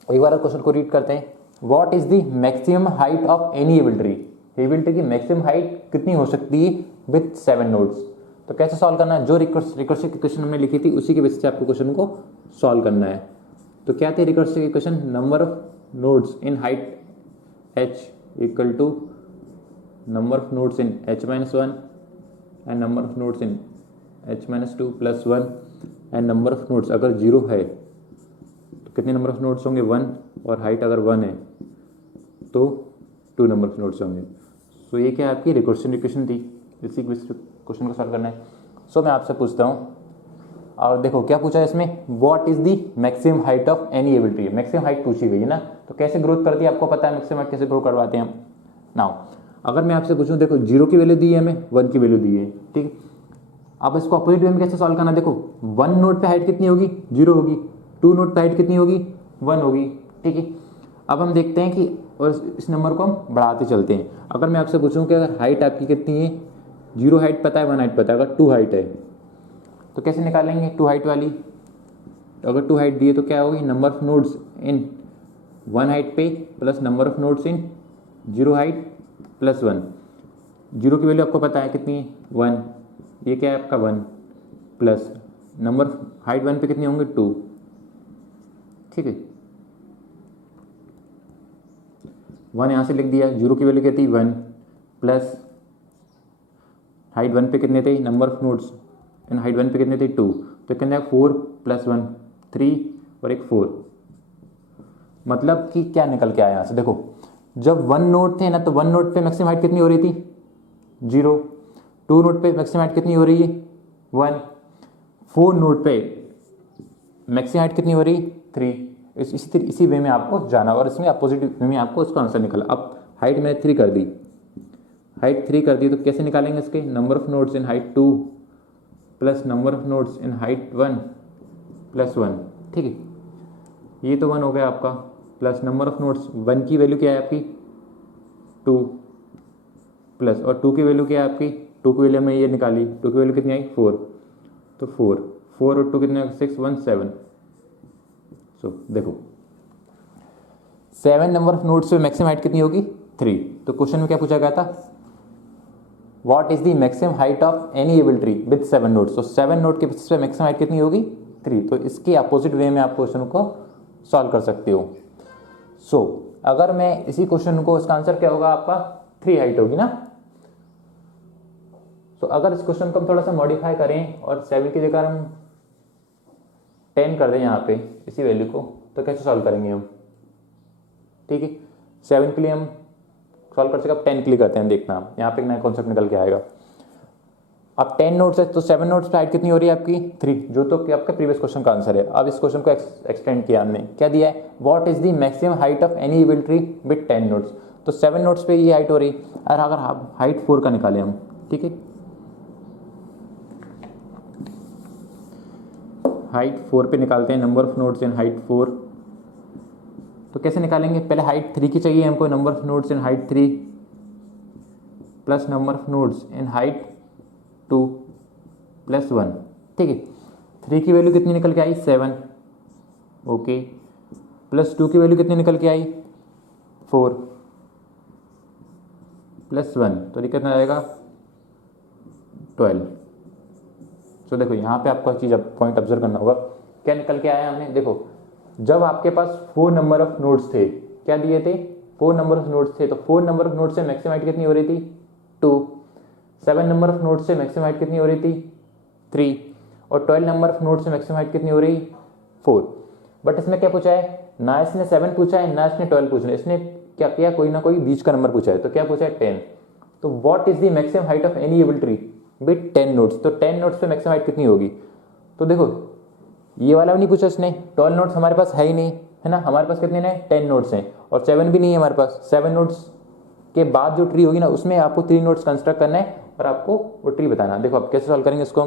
एक बार क्वेश्चन को रीड करते हैं। What is the maximum height of any AVL tree, AVL tree की मैक्सिमम हाइट कितनी हो सकती है विथ 7 नोड्स। तो कैसे सॉल्व करना है, जो रिकर्सिव इक्वेशन हमने लिखी थी उसी के बेसिस से आपको क्वेश्चन को सॉल्व करना है। तो क्या थी recursive equation, number of nodes in height h equal to number of nodes in h-1 and number of nodes in h-2 plus 1 and number of nodes अगर 0 है तो कितने नंबर ऑफ नोड्स होंगे 1, और हाइट अगर 1 है तो 2 नंबर ऑफ नोड्स होंगे। सो ये क्या आपकी रिकर्सिव इक्वेशन थी, इसी क्वेश्चन को सॉल्व करना है। सो मैं आपसे पूछता हूँ, और देखो क्या पूछा है इसमें, what is the maximum height of any AVL tree, maximum height पूछी गई है ना। तो कैसे ग्रोथ करती है आपको पता है, मैक्सिमम हाइट कैसे ग्रो करवाते हैं हम। नाउ अगर मैं आपसे पूछूं, देखो 0 की वैल्यू दी है हमें, 1 की वैल्यू दी है, ठीक। अब इसको अपोजिट वे में कैसे सॉल्व करना, देखो 1 नोड पे हाइट कितनी होगी, 0 होगी, 2 नोड पे हाइट कितनी होगी, 1 होगी, ठीक है। अब हम देखते हैं कि और इस नंबर को हम बढ़ाते चलते हैं। अगर मैं आपसे पूछूं कि अगर हाइट आपकी कितनी है, 0 हाइट पता है, 1 हाइट पता है, अगर 2 हाइट है तो कैसे निकालेंगे 2 हाइट वाली। तो अगर 2 हाइट दी है तो क्या होगी, number of nodes in 1 height पे plus number of nodes in 0 height plus 1। 0 की वैल्यू आपको पता है कितनी है 1, ये क्या है आपका 1 प्लस नंबर हाइट 1 पे कितने होंगे 2, ठीक है। 1 यहाँ से लिख दिया, 0 की वैल्यू क्या थी 1 प्लस हाइट 1 पे कितने थे, number of nodes in height 1 पे कितने थे 2, तो कितने 4 प्लस 1 3 और एक 4। मतलब कि क्या निकल के आया यहाँ से, देखो जब 1 नोड थे ना तो 1 नोड पे मैक्सिमम हाइट कितनी हो रही थी 0, 2 नोड पे मैक्सिमम हाइट कितनी हो रही है 1, 4 नोड पे मैक्सिमम हाइट कितनी हो रही है 3। इसी वे में आपको जाना, और इसमें अपोजिट वे में आपको उसका आंसर निकला। अब हाइट मैंने 3 कर दी, हाइट 3 कर दी, तो कैसे निकालेंगे इसके, number of nodes in height 2 plus number of nodes in height 1 plus 1, ठीक है। ये तो 1 हो गया आपका, प्लस नंबर ऑफ नोड्स 1 की वैल्यू क्या है आपकी 2 प्लस, और 2 की वैल्यू क्या है आपकी, 2 की वैल्यू हमने ये निकाली, 2 की वैल्यू कितनी आई 4, तो 4 और 2 कितने 6 1 7। सो देखो 7 नंबर ऑफ नोड्स पे मैक्सिमम हाइट कितनी होगी 3। तो क्वेश्चन में क्या पूछा गया था, what is the maximum height of any able tree with 7 nodes. तो 7 नोड के बेसिस पे मैक्सिमम हाइट कितनी होगी 3। तो इसके अपोजिट वे में आप क्वेश्चन को सॉल्व कर सकते हो। सो अगर मैं इसी क्वेश्चन को, इसका आंसर क्या होगा आपका 3 हाइट होगी ना। तो अगर इस क्वेश्चन को हम थोड़ा सा मॉडिफाई करें और 7 की जगह हम 10 कर दें यहाँ पे इसी वैल्यू को, तो कैसे सॉल्व करेंगे हम, ठीक है। 7 के लिए हम सॉल्व कर सके, अब 10 के लिए करते हैं, देखना यहाँ पे एक नया कॉन्सेप्ट निकल के आएगा। अब 10 नोट्स है तो 7 नोट्स पे हाइट कितनी हो रही है आपकी 3, जो तो कि आपका प्रीवियस क्वेश्चन का आंसर है। अब इस क्वेश्चन को एक्सटेंड किया हमने, क्या दिया है, what is the maximum height of any able tree with 10 notes. तो 7 नोट्स पे ये हाइट हो रही, और अगर आप हाइट 4 का निकालें हम, ठीक है, हाइट 4 पे निकालते हैं, number of nodes in height 4। तो कैसे निकालेंगे, पहले हाइट 3 की चाहिए हमको, number of nodes in height 3 plus number of nodes in height 2 plus 1, ठीक है। 3 की वैल्यू कितनी निकल के आई 7, ओके, प्लस 2 की वैल्यू कितनी निकल के आई 4 प्लस 1, तो कितना आएगा 12। तो देखो यहाँ पे आपको चीज़ पॉइंट ऑब्जर्व करना होगा, क्या निकल के आया हमने, देखो जब आपके पास 4 नंबर ऑफ नोड्स थे, क्या दिए थे 4 नंबर ऑफ नोड्स थे, तो 4 नंबर ऑफ नोड्स से मैक्सिमम हाइट कितनी हो रही थी 2, 7 नंबर ऑफ नोड्स से मैक्सिमम हाइट कितनी हो रही थी 3, और 12 नंबर ऑफ नोड्स से मैक्सिमम हाइट कितनी हो रही 4। बट इसमें क्या पूछा है, ना इसने 7 पूछा है ना इसने 12 पूछा है, इसने क्या किया, कोई ना कोई बीच का नंबर पूछा है। तो क्या पूछा है 10। तो what is the maximum height of any able tree with 10 nodes. तो 10 नोड्स पे मैक्सिमम हाइट कितनी होगी, तो देखो ये वाला भी नहीं पूछा इसने, 12 नोड्स हमारे पास है ही नहीं, है ना, हमारे पास कितने हैं 10 नोड्स हैं, और 7 भी नहीं है हमारे पास। 7 नोड्स के बाद जो ट्री होगी ना, उसमें आपको 3 नोड्स कंस्ट्रक्ट करना है और आपको वो ट्री बताना। देखो आप कैसे सॉल्व करेंगे इसको,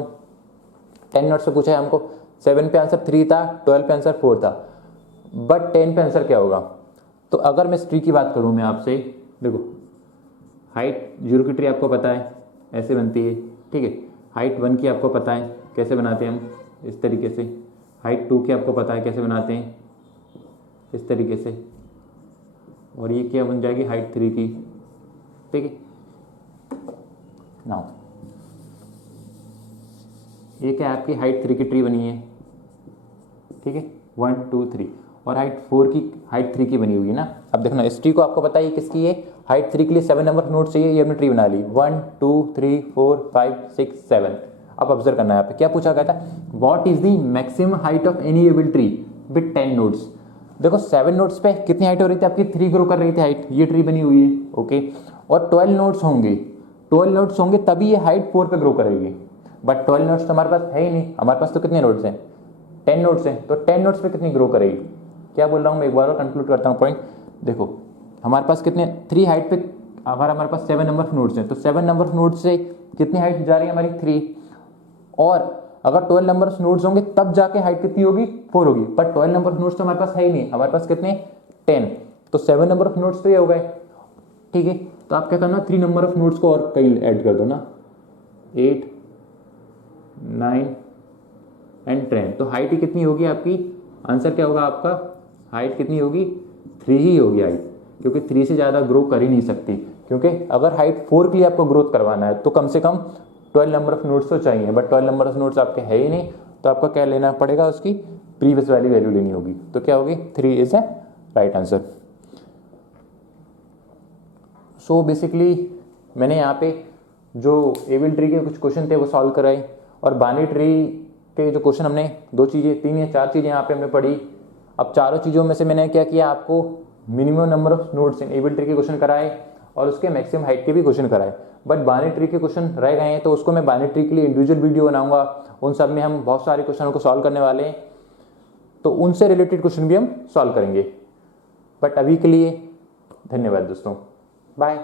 10 नोड्स पे पूछा है हमको, 7 पे आंसर 3 था, 12 पे आंसर 4 था, बट 10 पे आंसर क्या होगा। तो अगर मैं इस ट्री की बात करूँ मैं आपसे, देखो हाइट 0 की ट्री आपको पता है ऐसे बनती है, ठीक है। हाइट 1 की आपको पता है कैसे बनाते हैं हम, इस तरीके से। हाइट 2 की आपको पता है कैसे बनाते हैं, इस तरीके से। और ये क्या बन जाएगी हाइट 3 की, ठीक है। नाउ ये क्या आपकी हाइट 3 की ट्री बनी है, ठीक है, 1 2 3, और हाइट 4 की हाइट 3 की बनी हुई है ना। अब देखना इस ट्री को आपको पता है किसकी है, हाइट 3 के लिए 7 नंबर नोट चाहिए, ये हमने ट्री बना ली, 1 2 3 4 5 6 7। अब ऑब्जर्व करना है यहाँ पे क्या पूछा गया था, what is the maximum height of any able tree with 10 nodes. देखो 7 नोड्स पे कितनी हाइट हो रही थी आपकी 3 ग्रो कर रही थी हाइट, ये ट्री बनी हुई है, ओके। और 12 नोड्स होंगे, 12 नोड्स होंगे तभी ये हाइट 4 पे ग्रो करेगी, बट 12 नोड्स तो हमारे पास है ही नहीं, हमारे पास तो कितने नोड्स हैं 10 नोड्स हैं, तो 10 नोड्स पे कितनी ग्रो करेगी। क्या बोल रहा हूँ मैं एक बार और कंक्लूड करता हूँ पॉइंट। देखो हमारे पास कितने 3 हाइट पे, अगर हमारे पास 7 नंबर ऑफ नोड्स हैं, तो 7 नंबर ऑफ नोड्स से कितनी हाइट जा रही है हमारी 3, और अगर 12 नंबर ऑफ नोड्स होंगे तब जाके हाइट कितनी होगी 4 होगी, पर 12 नंबर ऑफ नोड्स तो हमारे पास है ही नहीं, हमारे पास कितने 10, तो 7 नंबर ऑफ नोड्स तो ये हो गए, ठीक है। तो आप क्या करना 3 नंबर ऑफ नोड्स को और कहीं ऐड कर दो ना, 8 9 एंड 10। तो हाइट ही कितनी होगी आपकी, आंसर क्या होगा आपका, हाइट कितनी होगी 3 ही होगी हाइट, क्योंकि 3 से ज़्यादा ग्रो कर ही नहीं सकती, क्योंकि अगर हाइट 4 के लिए आपको ग्रोथ करवाना है तो कम से कम 12 नंबर ऑफ नोट्स तो चाहिए, बट 12 नंबर ऑफ नोट्स आपके है ही नहीं, तो आपको क्या लेना पड़ेगा, उसकी प्रीवियस वाली वैल्यू लेनी होगी। तो क्या होगी 3 is a right answer. So basically मैंने यहाँ पे जो एबल ट्री के कुछ क्वेश्चन थे वो सॉल्व कराए, और बाइनरी ट्री के जो क्वेश्चन हमने 2 चीज़ें 3 या 4 चीज़ें यहाँ पे हमने पढ़ी। अब चारों चीज़ों में से मैंने क्या किया, आपको minimum number of nodes in AVL tree के क्वेश्चन कराए और उसके मैक्सिमम हाइट के भी क्वेश्चन कराए, बट बाइनरी ट्री के क्वेश्चन रह गए हैं, तो उसको मैं बाइनरी ट्री के लिए इंडिविजुअल वीडियो बनाऊंगा, उन सब में हम बहुत सारे क्वेश्चनों को सॉल्व करने वाले हैं, तो उनसे रिलेटेड क्वेश्चन भी हम सॉल्व करेंगे। बट अभी के लिए धन्यवाद दोस्तों, बाय।